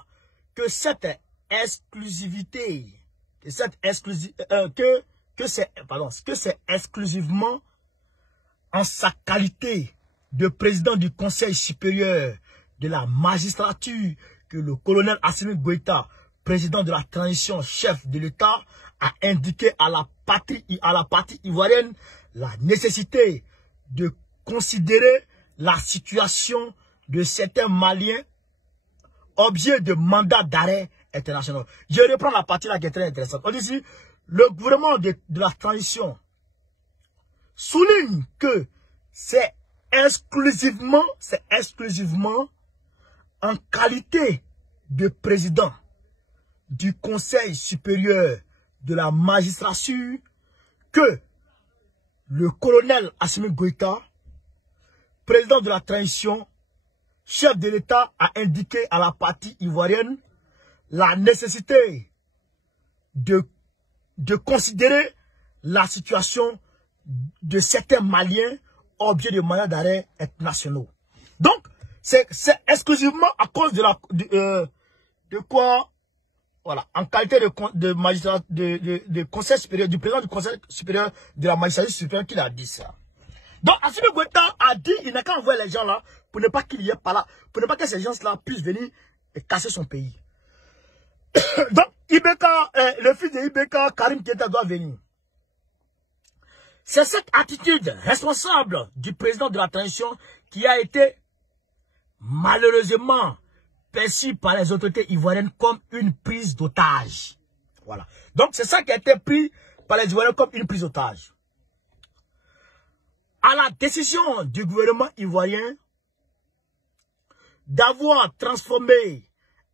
que cette exclusivité, que c'est exclusivement en sa qualité de président du Conseil supérieur de la magistrature que le colonel Assimi Goïta, président de la transition, chef de l'État, a indiqué à la partie ivoirienne la nécessité de considérer la situation de certains Maliens objet de mandat d'arrêt international. Je reprends la partie là qui est très intéressante. On dit ici, le gouvernement de la transition souligne que c'est exclusivement en qualité de président du Conseil supérieur de la magistrature que le colonel Assimi Goïta, président de la transition, chef de l'État, a indiqué à la partie ivoirienne la nécessité de considérer la situation de certains Maliens objet de mandat d'arrêt internationaux. Donc, c'est exclusivement à cause de quoi voilà, en qualité de magistrat, de conseil supérieur, du président du conseil supérieur de la magistrature supérieure qu'il a dit ça. Donc, Assimi Goïta a dit, il n'a qu'à envoyer les gens là, pour ne pas qu'il y ait pas là, pour ne pas que ces gens-là puissent venir et casser son pays. Donc, Ibeka, le fils de Ibeka, Karim Keïta doit venir. C'est cette attitude responsable du président de la transition qui a été malheureusement perçue par les autorités ivoiriennes comme une prise d'otage. Voilà. Donc, c'est ça qui a été pris par les Ivoiriens comme une prise d'otage. À la décision du gouvernement ivoirien d'avoir transformé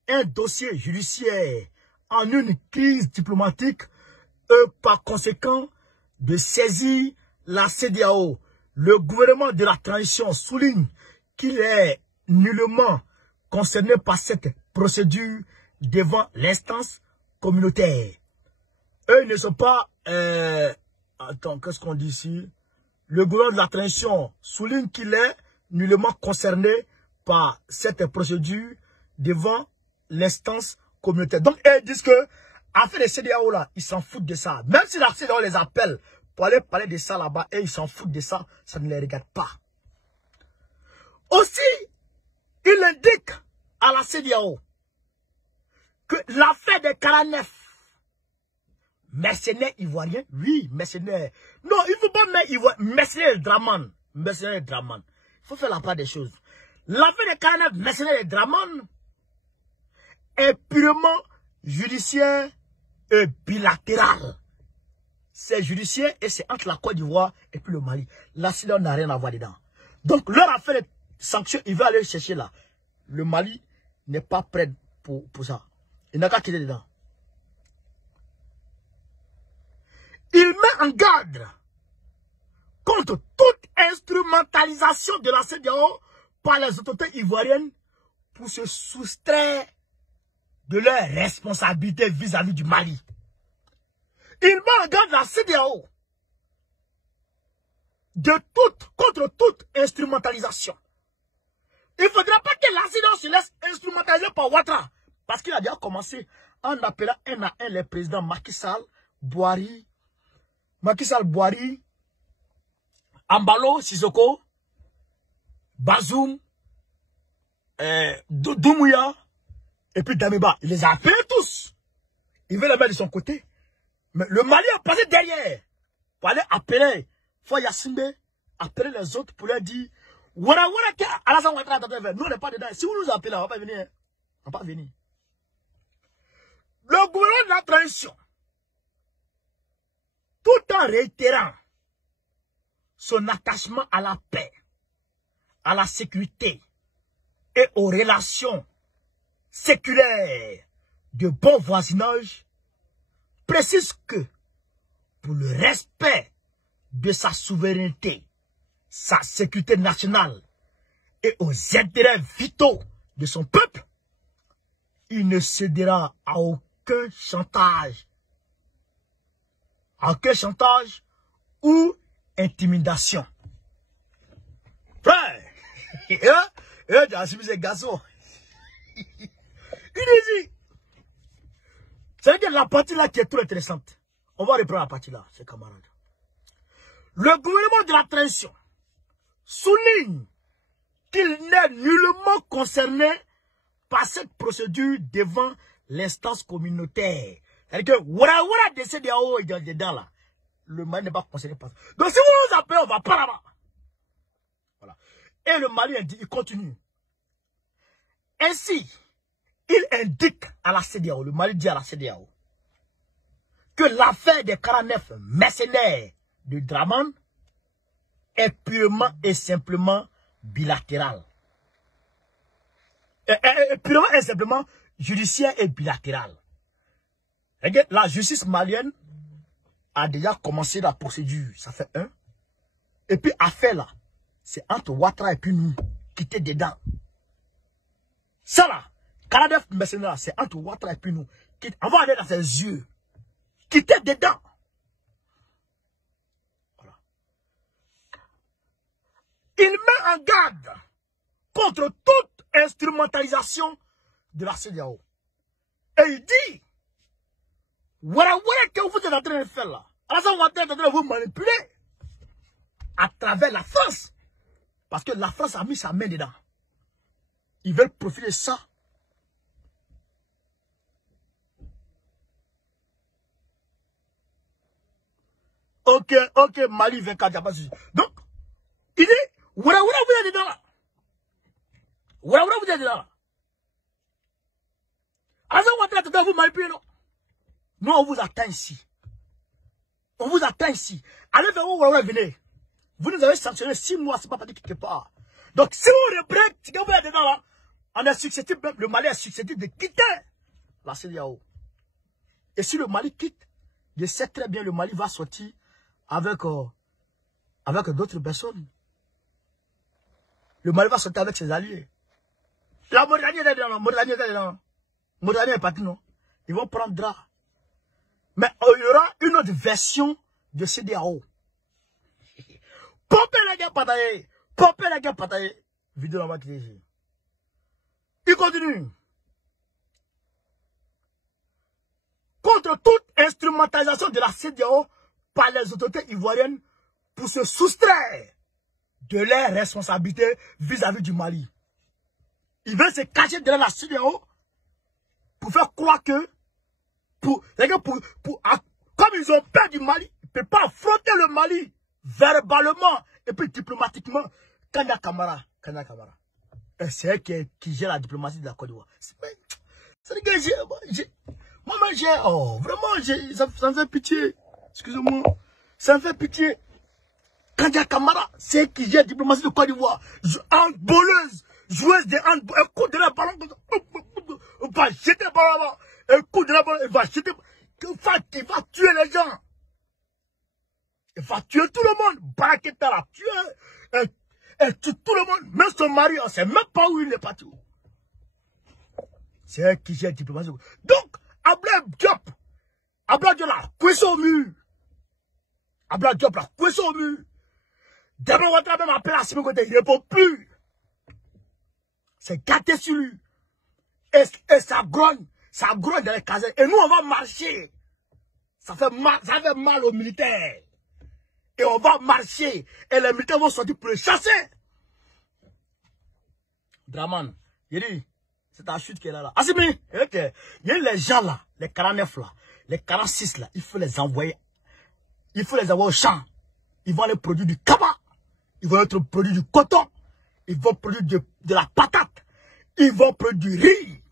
un dossier judiciaire en une crise diplomatique et par conséquent de saisir la CEDEAO, le gouvernement de la transition souligne qu'il est nullement concerné par cette procédure devant l'instance communautaire. Eux ne sont pas... attends, qu'est-ce qu'on dit ici? Le gouvernement de la transition souligne qu'il est nullement concerné par cette procédure devant l'instance communautaire. Donc, ils disent que, afin des CEDEAO là, ils s'en foutent de ça. Même si la CEDEAO les appelle pour aller parler de ça là-bas, et ils s'en foutent de ça, ça ne les regarde pas. Aussi, il indique à la CEDEAO que l'affaire des 49 mercenaires ivoiriens, oui, mercenaires. Non, il ne faut pas mettre ivoiriens, mercenaires Draman. Mercenaires Draman. Il faut faire la part des choses. L'affaire des 49 mercenaires Draman est purement judiciaire et bilatérale. C'est judiciaire et c'est entre la Côte d'Ivoire et puis le Mali. La CEDEAO n'a rien à voir dedans. Donc, leur affaire de sanctions, il va aller chercher là. Le Mali n'est pas prêt pour ça. Il n'a qu'à quitter dedans. Il met en garde contre toute instrumentalisation de la CEDEAO par les autorités ivoiriennes pour se soustraire de leurs responsabilités vis-à-vis du Mali. Il met en garde la CEDEAO contre toute instrumentalisation. Il ne faudra pas que la CEDEAO se laisse instrumentaliser par Ouattara. Parce qu'il a déjà commencé en appelant un à un les présidents Macky Sall, Boari, Ambalo, Sissoko, Bazoum, Doumbouya, et puis Damiba. Il les a appelés tous. Il veut les mettre de son côté. Mais le Mali a passé derrière pour aller appeler Foya Simbe, appeler les autres pour leur dire Ouara, Alassane Ouattara, nous on n'est pas dedans. Si vous nous appelez, on ne va pas venir. On ne va pas venir. Le gouvernement de la transition, tout en réitérant son attachement à la paix, à la sécurité et aux relations séculaires de bon voisinage, précise que pour le respect de sa souveraineté, sa sécurité nationale et aux intérêts vitaux de son peuple, il ne cédera à aucun chantage ou intimidation. Frère, c'est garçon. Il dit, c'est que la partie là qui est trop intéressante. On va reprendre la partie là, ses camarades. Le gouvernement de la transition souligne qu'il n'est nullement concerné par cette procédure devant l'instance communautaire. C'est-à-dire que, voilà, de CEDEAO et dedans là, le Mali n'est pas concerné par ça. Donc si vous nous appelez, on va pas là-bas. Voilà. Et le Mali, il continue. Ainsi, il indique à la CEDEAO, le Mali dit à la CEDEAO, que l'affaire des 49 mercenaires de Draman est purement et simplement bilatérale. Purement et simplement judiciaire et bilatérale. Regarde, la justice malienne a déjà commencé la procédure, ça fait un. Et puis affaire là, c'est entre Ouattara et puis nous, qui était dedans. Ça là, 49 mercenaires, c'est entre Ouattara et puis nous. On va aller dans ses yeux. Qui était dedans. Voilà. Il met en garde contre toute instrumentalisation de la CEDEAO. Et il dit Voilà que vous êtes en train de faire là. Alassane Ouattara est en train de vous manipuler à travers la France. Parce que la France a mis sa main dedans. Ils veulent profiter de ça. Ok, Mali 24, il n'y a pas de souci. Donc, il dit, voilà, vous êtes dedans là. Voilà, vous êtes dedans là. Alassane Ouattara est en train de vous manipuler, non? Nous, on vous attend ici. On vous attend ici. Allez vers où vous venez. Vous nous avez sanctionné 6 mois, c'est pas parti quelque part. Donc, si vous reprenez, si vous êtes dedans là, on est susceptible, le Mali est susceptible de quitter la CEDEAO. Et si le Mali quitte, je sais très bien le Mali va sortir avec d'autres personnes. Le Mali va sortir avec ses alliés. La Mauritanie est dedans, Mauritanie est partie, non? Ils vont prendre drap. Mais il y aura une autre version de CEDEAO. Pompez la guerre bataille. Vidéo là-bas qui est. Il continue. Contre toute instrumentalisation de la CEDEAO par les autorités ivoiriennes pour se soustraire de leurs responsabilités vis-à-vis du Mali. Ils veulent se cacher derrière la CEDEAO pour faire croire que comme ils ont peur du Mali, ils ne peuvent pas affronter le Mali verbalement et puis diplomatiquement. Kanya Kamara. C'est elle qui gère la diplomatie de la Côte d'Ivoire. C'est que ça me fait pitié. Excusez-moi. Ça me fait pitié. Kanya Kamara, c'est elle qui gère la diplomatie de Côte d'Ivoire. Handballeuse, joueuse de handball, elle court de la ballon, on va jeter le ballon là-bas. Un coup de la balle, il va jeter, il va tuer les gens. Il va tuer tout le monde. Baraketa l'a tué. Elle tue tout le monde. Même son mari, on ne sait même pas où il est parti. C'est elle qui gère la diplomatie. Donc, Abdoulaye Diop l'a coué au mur. Abdoulaye Diop l'a coué au mur. D'abord, on va même appeler à Simon Côté, il ne répond plus. C'est gâté sur lui. Et ça grogne. Ça grogne dans les casernes. Et nous, on va marcher. Ça fait mal aux militaires. Et on va marcher. Et les militaires vont sortir pour les chasser. Draman, il dit, c'est ta chute qui est là. Assimi, il y a les gens là, les 49 là, les 46 là, il faut les envoyer. Il faut les envoyer au champ. Ils vont aller produire du kaba. Ils vont être produire du coton. Ils vont produire de la patate. Ils vont produire du riz.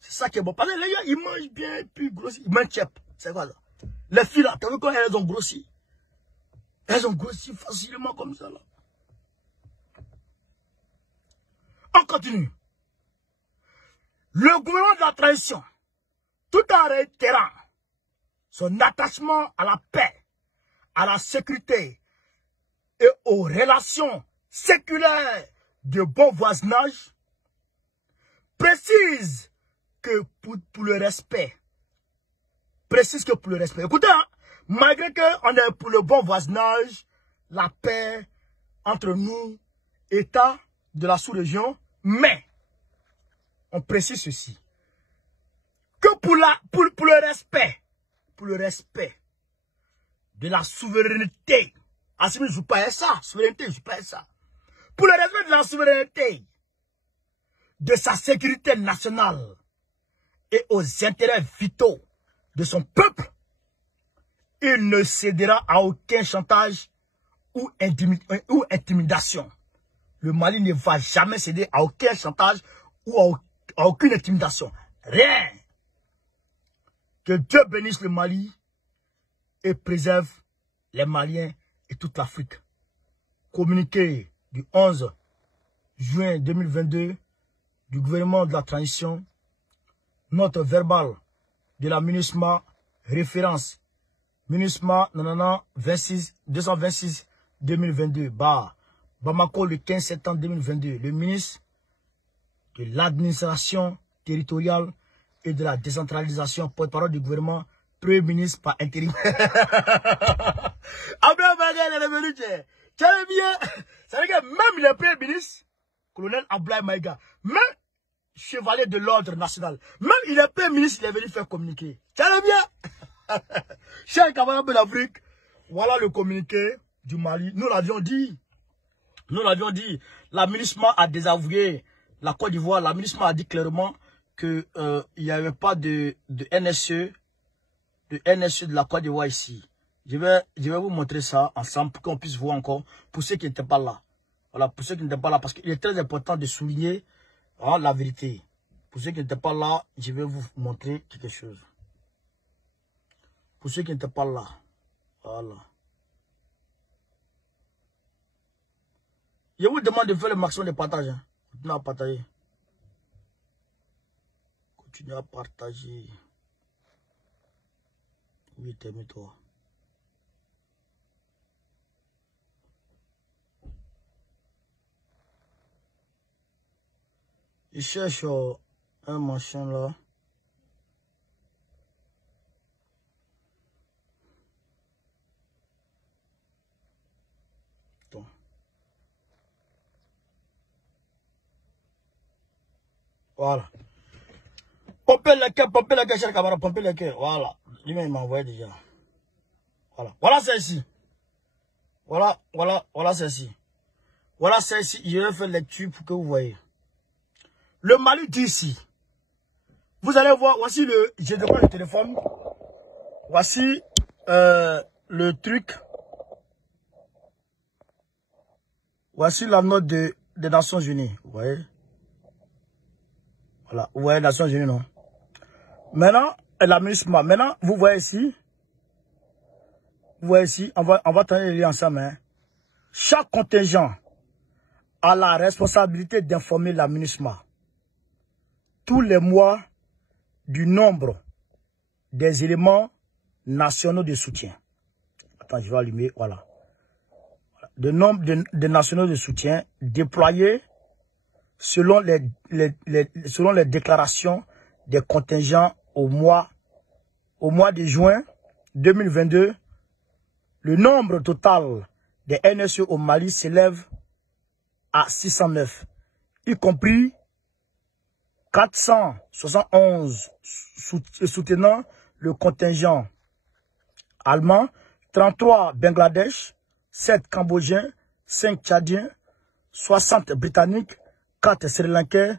C'est ça qui est bon. Parce que les gars, ils mangent bien et puis grossi. Ils mangent tchèp. C'est quoi ça? Les filles là, t'as vu quand elles ont grossi? Elles ont grossi facilement comme ça là. On continue. Le gouvernement de la transition, tout en réitérant son attachement à la paix, à la sécurité et aux relations séculaires de bon voisinage, précise que pour le respect, écoutez, hein, malgré qu'on est pour le bon voisinage, la paix entre nous, États de la sous-région, mais on précise ceci, que pour le respect de la souveraineté, Assimi ne joue pas à ça, souveraineté, je joue pas à ça, pour le respect de la souveraineté, de sa sécurité nationale et aux intérêts vitaux de son peuple, il ne cédera à aucun chantage ou intimidation. Le Mali ne va jamais céder à aucun chantage ou à aucune intimidation. Rien. Que Dieu bénisse le Mali et préserve les Maliens et toute l'Afrique. Communiqué du 11 juin 2022 du gouvernement de la transition, note verbale de la MINUSMA, référence MINUSMA 226 2022, Bamako le 15 septembre 2022, le ministre de l'administration territoriale et de la décentralisation, porte-parole du gouvernement, premier ministre par intérim. Abraham Maïga est revenu, tu sais bien, c'est vrai que même le premier ministre, colonel Abdoulaye Maïga, même chevalier de l'ordre national. Même il est premier ministre, il est venu faire communiquer. Ça allait bien. Chers camarades de l'Afrique, voilà le communiqué du Mali. Nous l'avions dit. Nous l'avions dit. L'aménagement a désavoué la Côte d'Ivoire. L'aménagement a dit clairement qu'il n'y avait pas de NSE, de la Côte d'Ivoire ici. Je vais vous montrer ça ensemble pour qu'on puisse voir encore, pour ceux qui n'étaient pas là. Voilà, pour ceux qui n'étaient pas là, parce qu'il est très important de souligner la vérité. Pour ceux qui n'étaient pas là, je vais vous montrer quelque chose. Pour ceux qui n'étaient pas là, voilà. Je vous demande de faire le maximum de partage. Hein. Continuez à partager. Continuez à partager. Oui, termine-toi. Je cherche un machin là. Attends. Voilà. Pompez le cœur, cher camarade, pompez le cœur. Voilà. Lui-même, il m'a envoyé déjà. Voilà. Voilà celle-ci. Voilà celle-ci. Voilà celle-ci. Je vais faire lecture pour que vous voyez. Le Mali dit ici. Vous allez voir, voici le... Je prends le téléphone. Voici le truc. Voici la note des Nations Unies. Vous voyez? Voilà. Vous voyez Nations Unies, non? Maintenant, l'aménagement. Maintenant, vous voyez ici. Vous voyez ici. On va tenir les liens ensemble. Hein. Chaque contingent a la responsabilité d'informer l'aménagement tous les mois du nombre des éléments nationaux de soutien. Attends, je vais allumer, voilà. Le nombre de nationaux de soutien déployés selon les déclarations des contingents au mois de juin 2022. Le nombre total des NSE au Mali s'élève à 609, y compris 471 soutenant le contingent allemand, 33 Bangladesh, 7 Cambodgiens, 5 Tchadiens, 60 Britanniques, 4 Sri Lankais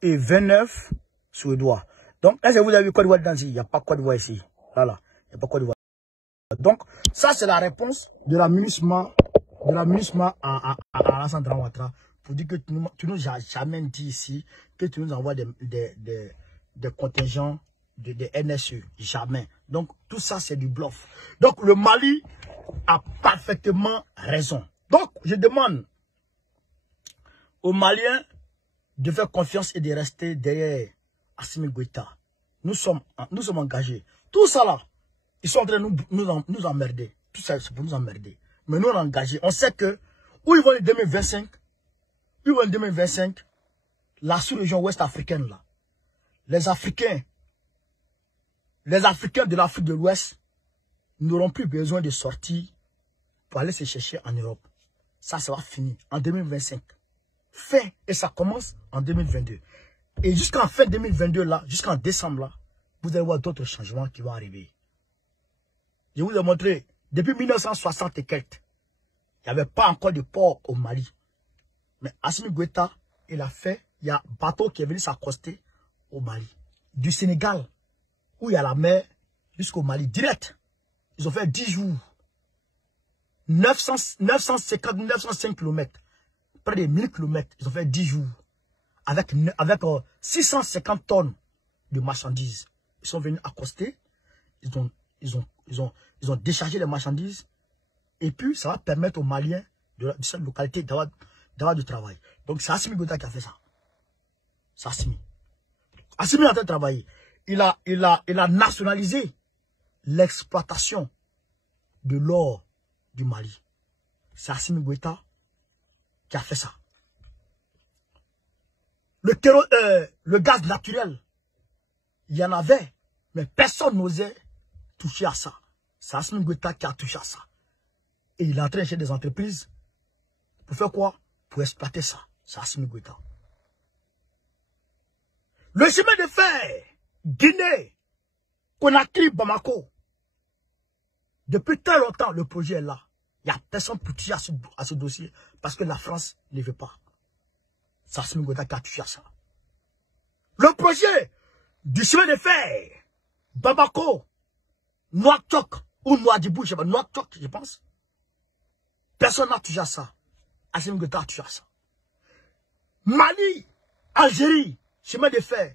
et 29 Suédois. Donc, est-ce que vous avez vu Côte d'Ivoire dans ici? Il n'y a pas Côte d'Ivoire ici. Voilà, il n'y a pas Côte d'Ivoire. Donc, ça c'est la réponse de la MINUSMA à Alassane Dramane Ouattara. Pour dire que tu nous as jamais dit ici que tu nous envoies des contingents de NSE. Jamais. Donc, tout ça, c'est du bluff. Donc, le Mali a parfaitement raison. Donc, je demande aux Maliens de faire confiance et de rester derrière Assimi Goïta. Nous sommes engagés. Tout ça là, ils sont en train de nous emmerder. Tout ça, c'est pour nous emmerder. Mais nous, on est engagés. On sait que, où ils vont en 2025, la sous-région ouest africaine, là, les Africains de l'Afrique de l'Ouest n'auront plus besoin de sortir pour aller se chercher en Europe. Ça va finir en 2025. Fin, et ça commence en 2022. Et jusqu'en fin 2022, là, jusqu'en décembre, là, vous allez voir d'autres changements qui vont arriver. Je vous ai montré, depuis 1960 et quelques, il n'y avait pas encore de port au Mali. Mais Assimi Goïta, il a fait, il y a un bateau qui est venu s'accoster au Mali. Du Sénégal, où il y a la mer, jusqu'au Mali, direct. Ils ont fait 10 jours. 905 km. Près de 1000 km. Ils ont fait 10 jours. Avec 650 tonnes de marchandises. Ils sont venus accoster. Ils ont déchargé les marchandises. Et puis, ça va permettre aux Maliens de cette localité d'avoir du travail. Donc, c'est Assimi Goïta qui a fait ça. C'est Assimi. Assimi est en train de travailler. Il a nationalisé l'exploitation de l'or du Mali. C'est Assimi Goïta qui a fait ça. Le gaz naturel, il y en avait, mais personne n'osait toucher à ça. C'est Assimi Goïta qui a touché à ça. Et il est en train de chercher des entreprises. Pour faire quoi? Pour exploiter ça. C'est Assimi Goïta. Le chemin de fer, Guinée, Conakry, Bamako. Depuis très longtemps, le projet est là. Il n'y a personne pour toucher à ce dossier parce que la France ne veut pas. C'est Assimi Goïta qui a touché à ça. Le projet du chemin de fer, Bamako, Nouakchott ou Nouadhibou, je sais pas, Nouakchott, je pense. Personne n'a touché à ça. Assimi Goïta a touché à ça. Mali, Algérie, chemin de fer,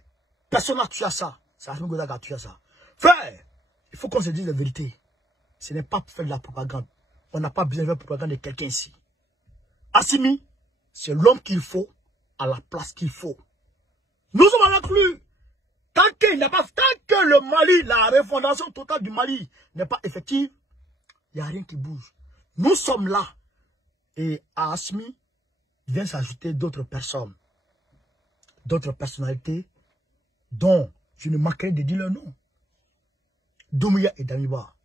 personne n'a touché à ça. C'est Assimi Goïta qui a touché à ça. Frère, il faut qu'on se dise la vérité. Ce n'est pas pour faire de la propagande. On n'a pas besoin de faire la propagande de quelqu'un ici. Assimi, c'est l'homme qu'il faut, à la place qu'il faut. Nous sommes avec lui. Tant que le Mali, la refondation totale du Mali n'est pas effective, il n'y a rien qui bouge. Nous sommes là. Et à Assimi, viennent s'ajouter d'autres personnes. D'autres personnalités dont je ne manquerai de dire leur nom. Doumbouya et Damiba.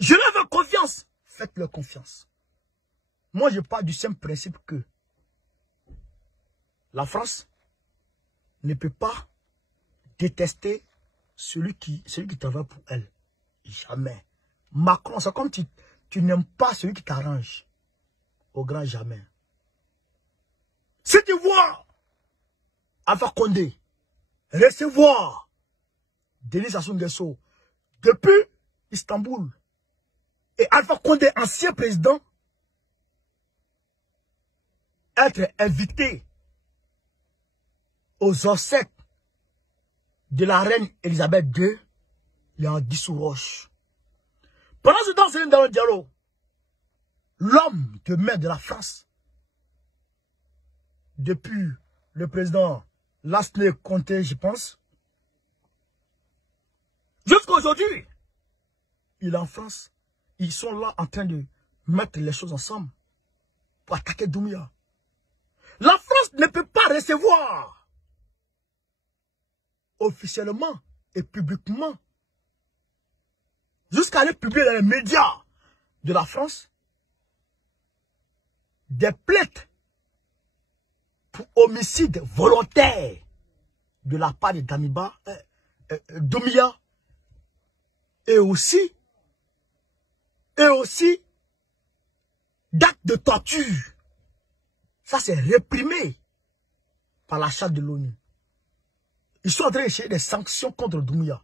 Je leur fais confiance. Faites-leur confiance. Moi, je pars du simple principe que la France ne peut pas détester celui qui travaille pour elle. Jamais. Macron, c'est comme tu n'aimes pas celui qui t'arrange. Au grand jamais. Si tu vois Alpha Condé recevoir Denis Sassou Nguesso depuis Istanbul, et Alpha Condé, ancien président, être invité aux obsèques de la reine Elisabeth II, il est en dissous roche. Pendant ce temps, c'est dans le dialogue. L'homme de main de la France, depuis le président Lascles Conté, je pense, jusqu'à aujourd'hui, il est en France. Ils sont là en train de mettre les choses ensemble pour attaquer Doumbouya. La France ne peut pas recevoir officiellement et publiquement, jusqu'à aller publier dans les médias de la France, des plaintes pour homicide volontaire de la part de Doumbouya et aussi d'actes de torture. Ça, c'est réprimé par la charte de l'ONU. Ils sont en train d'essayer des sanctions contre Doumbouya.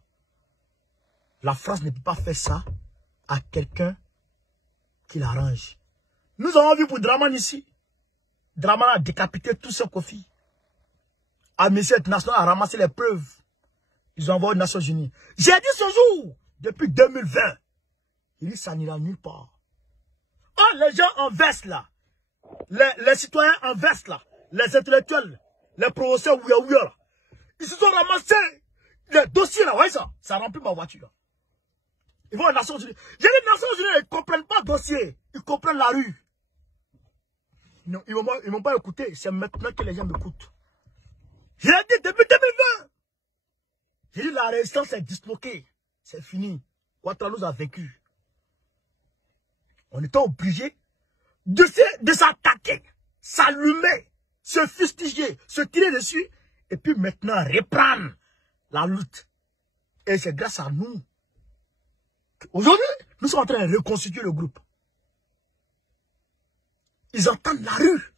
La France ne peut pas faire ça à quelqu'un qui l'arrange. Nous avons vu pour Draman ici. Draman a décapité tous ses confis. Amnesty International a ramassé les preuves. Ils ont envoyé aux Nations Unies. J'ai dit ce jour, depuis 2020, il dit ça n'ira nulle part. Oh, les gens en veste là, les citoyens en veste là, les intellectuels, les professeurs ouïa, ils se sont ramassés les dossiers là, voyez ça, ça remplit ma voiture. Ils vont aux Nations Unies. J'ai dit les Nations Unies, ils ne comprennent pas le dossier, ils comprennent la rue. Non, ils ne m'ont pas écouté, c'est maintenant que les gens m'écoutent. Je l'ai dit depuis 2020. J'ai dit la résistance est disloquée, c'est fini. Ouattara nous a vaincu. On était obligé de s'attaquer, s'allumer, se fustiger, se tirer dessus, et puis maintenant reprendre la lutte. Et c'est grâce à nous. Aujourd'hui, nous sommes en train de reconstituer le groupe. Ils entendent la rue.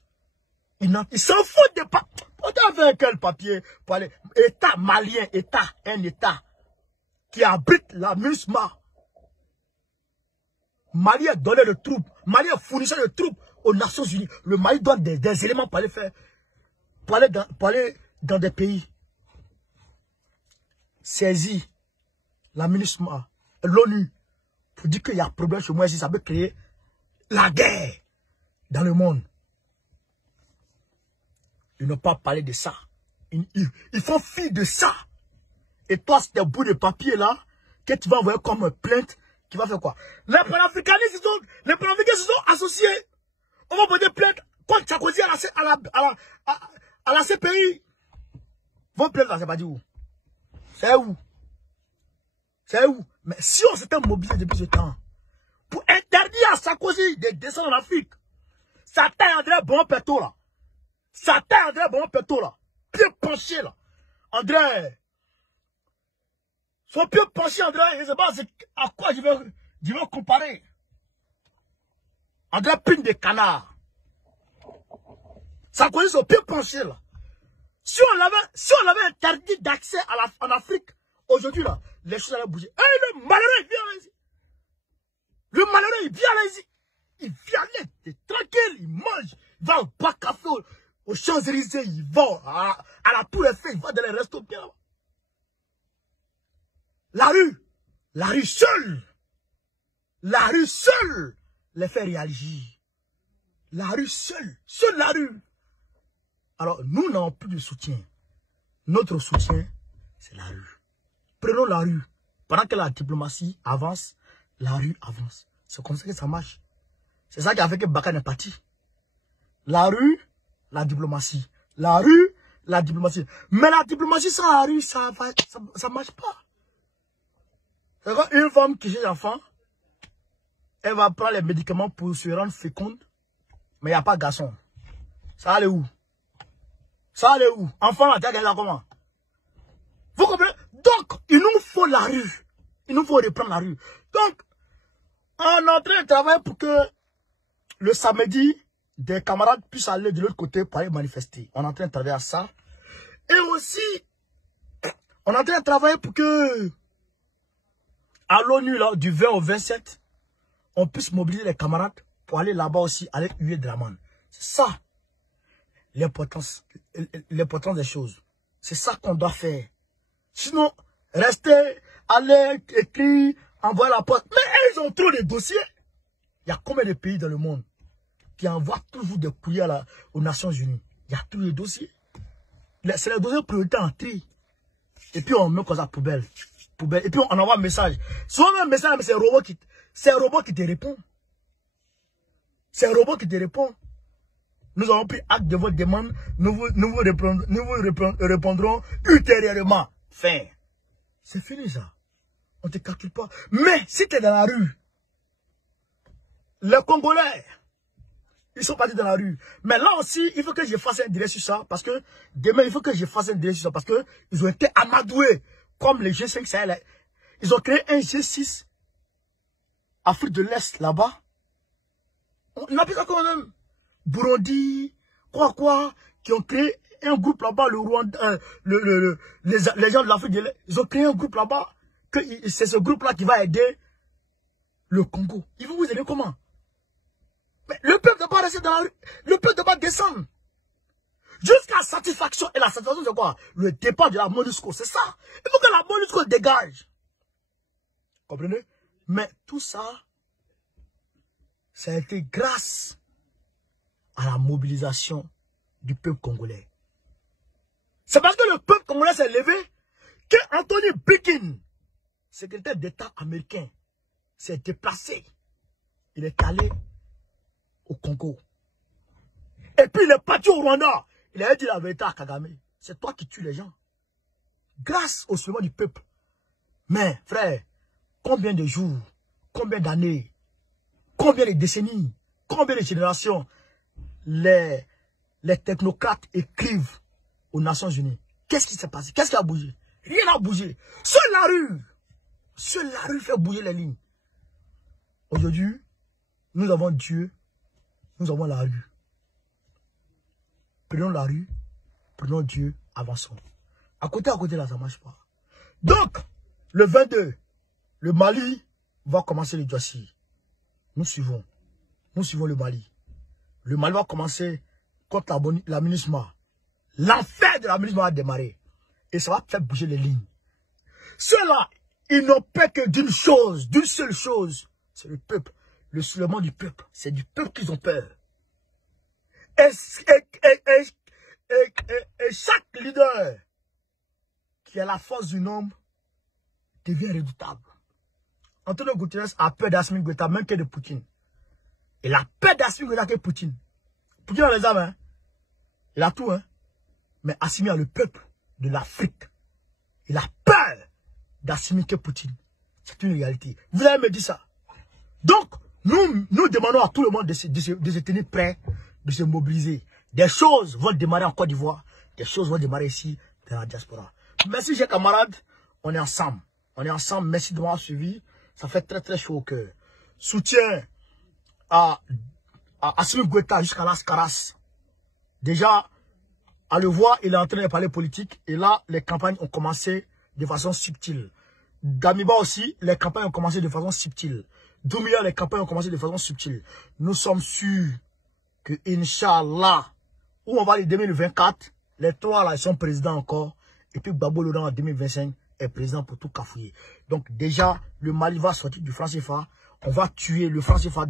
Ils s'en foutent des papiers. On a fait quel papier pour aller. État malien, un État qui abrite la MINUSMA. Mali a donné le troupes. Mali a fourni de troupes aux Nations Unies. Le Mali donne des éléments pour aller faire. Pour aller dans des pays. Saisis la MINUSMA, l'ONU, pour dire qu'il y a un problème chez moi ici, ça peut créer la guerre dans le monde. Ils n'ont pas parlé de ça. Ils font fi de ça. Et toi, c'est un bout de papier là, que tu vas envoyer comme plainte, qui va faire quoi? Les panafricanistes se sont associés. On va porter plainte contre Sarkozy à la CPI. Vos plaintes là, c'est pas dit où? C'est où? C'est où? Mais si on s'était mobilisé depuis ce temps, pour interdire à Sarkozy de descendre en Afrique, ça taille André Bon Péto là. Ça taille André Bon Péto là. Pied penché là. André. Son pied penché, André, je ne sais pas à quoi je vais comparer. André pine de canard. Ça connaît son pied penché, là. Si on l'avait interdit d'accès en Afrique, aujourd'hui, là, les choses allaient bouger. Le malheureux, il vient ici. Le malheureux, il vient ici. Il vient là, il est tranquille, il mange. Il va au bar café, aux Champs-Élysées, il va à la Tour Eiffel, il va dans les restos bien là-bas. La rue seule les fait réagir. La rue seule la rue. Alors, nous n'avons plus de soutien. Notre soutien, c'est la rue. Prenons la rue. Pendant que la diplomatie avance, la rue avance. C'est comme ça que ça marche. C'est ça qui a fait que Baka n'est parti. La rue, la diplomatie. La rue, la diplomatie. Mais la diplomatie sans la rue, ça marche pas. C'est quand une femme qui cherche enfant, elle va prendre les médicaments pour se rendre féconde, mais il n'y a pas de garçon. Ça allait où? Ça allait où? Enfant, la terre, là, comment? Vous comprenez? Donc, il nous faut la rue. Il nous faut reprendre la rue. Donc, on est en train de travailler pour que le samedi, des camarades puissent aller de l'autre côté pour aller manifester. On est en train de travailler à ça. Et aussi, on est en train de travailler pour que, à l'ONU, là, du 20 au 27, on puisse mobiliser les camarades pour aller là-bas aussi, aller huer de la manne. C'est ça, l'importance des choses. C'est ça qu'on doit faire. Sinon, rester, aller, écrire, envoyer la poste. Mais ils ont trop de dossiers. Il y a combien de pays dans le monde qui envoient toujours des courriers aux Nations Unies? Il y a tous les dossiers. C'est les dossiers prioritaires en tri. Et puis on met comme ça poubelle. Et puis on envoie un message. Souvent un message, mais c'est un robot qui te répond. C'est un robot qui te répond. Nous avons pris acte de votre demande. Nous vous répondrons ultérieurement. Fin. C'est fini ça. On ne te calcule pas. Mais si tu es dans la rue, les Congolais, ils sont partis dans la rue. Mais là aussi, il faut que je fasse un direct sur ça. Parce que demain, il faut que je fasse un direct sur ça. Parce que ils ont été amadoués. Comme les G5 Sahel. Ils ont créé un G6 Afrique de l'Est là-bas. On appelle ça quand même Burundi, qui ont créé un groupe là-bas, le Rwanda, les gens de l'Afrique de l'Est. Ils ont créé un groupe là-bas. C'est ce groupe-là qui va aider le Congo. Il va vous aider comment? Mais le peuple ne doit pas rester dans la rue. Le peuple doit pas descendre. Jusqu'à satisfaction. Et la satisfaction, c'est quoi? Le départ de la MONUSCO. C'est ça. Il faut que la MONUSCO dégage. Comprenez? Mais tout ça, ça a été grâce à la mobilisation du peuple congolais. C'est parce que le peuple congolais s'est levé que Anthony Blinken, secrétaire d'État américain, s'est déplacé. Il est allé au Congo. Et puis il est parti au Rwanda. Il a dit la vérité à Kagame. C'est toi qui tues les gens. Grâce au soulèvement du peuple. Mais, frère, combien de jours, combien d'années, combien de décennies, combien de générations les technocrates écrivent aux Nations Unies? Qu'est-ce qui s'est passé? Qu'est-ce qui a bougé? Rien n'a bougé. Seule la rue fait bouger les lignes. Aujourd'hui, nous avons Dieu, nous avons la rue. Prenons la rue, prenons Dieu, avançons. À côté, là, ça ne marche pas. Donc, le 22, le Mali va commencer le dossier. Nous suivons le Mali. Le Mali va commencer contre la MINUSMA. L'enfer de la MINUSMA va démarrer. Et ça va faire bouger les lignes. Ceux-là, ils n'ont peur que d'une seule chose. C'est le peuple. Le soulèvement du peuple. C'est du peuple qu'ils ont peur. Et chaque leader qui a la force du nombre devient redoutable. Antonio Guterres a peur d'Assimi Goïta, même que de Poutine. Il a peur d'Assimi Goïta que Poutine. Poutine a les armes, hein. Il a tout, hein. Mais Assimi a le peuple de l'Afrique. Il a peur d'Assimi que Poutine. C'est une réalité. Vous allez me dire ça. Donc, nous demandons à tout le monde de se tenir prêt, de se mobiliser. Des choses vont démarrer en Côte d'Ivoire. Des choses vont démarrer ici, dans la diaspora. Merci, chers camarades. On est ensemble. On est ensemble. Merci de m'avoir suivi. Ça fait très, très chaud au cœur. Soutien à Assimi Goïta jusqu'à Las Caras. Déjà, à le voir, il est en train de parler politique. Et là, les campagnes ont commencé de façon subtile. Damiba aussi, les campagnes ont commencé de façon subtile. Doumbouya, les campagnes ont commencé de façon subtile. Nous sommes sûrs que, Inch'Allah, où on va aller en 2024, les trois là, ils sont présidents encore. Et puis Gbagbo Laurent en 2025 est président pour tout cafouiller. Donc déjà, le Mali va sortir du franc CFA. On va tuer le franc CFA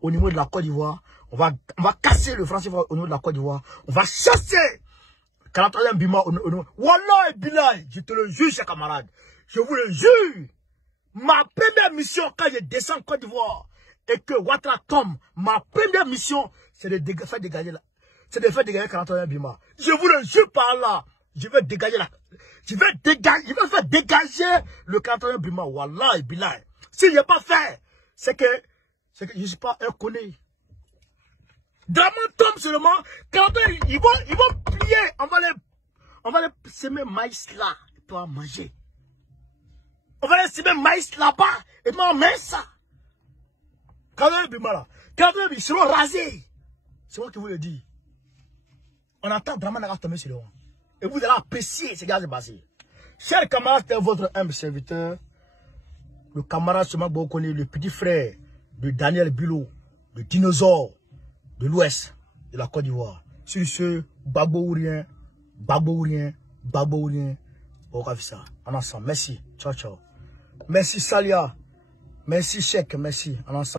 au niveau de la Côte d'Ivoire. On va casser le franc CFA au niveau de la Côte d'Ivoire. On va chasser 43e Bima au niveau. Wallah et Bilal, je te le jure, chers camarades. Je vous le jure. Ma première mission quand je descends en Côte d'Ivoire et que Ouattara tombe, ma première mission, c'est de faire dégager 43e Bima. Je vous le jure par là. Je vais dégager je vais faire dégager le 43e Bima. Wallah et Bilal. Si je n'ai pas fait, c'est que je ne suis pas un connu. Draman tombe seulement, quand ils vont plier, on va les semer maïs là, pour manger. On va les semer maïs là-bas, et moi, mais ça. Quand ils seront rasés. C'est moi qui vous le dis. On entend Draman Naga tomber sur le roi. Et vous allez apprécier ce qui va se passer. Chers camarades, c'était votre humble serviteur. Le camarade seulement que vous connaissez, le petit frère de Daniel Bilo, le dinosaure de l'Ouest de la Côte d'Ivoire. Sur ce, Gbagbo ou rien, on va faire ça. En ensemble. Merci. Ciao, ciao. Merci Salia. Merci Cheikh. Merci. En ensemble.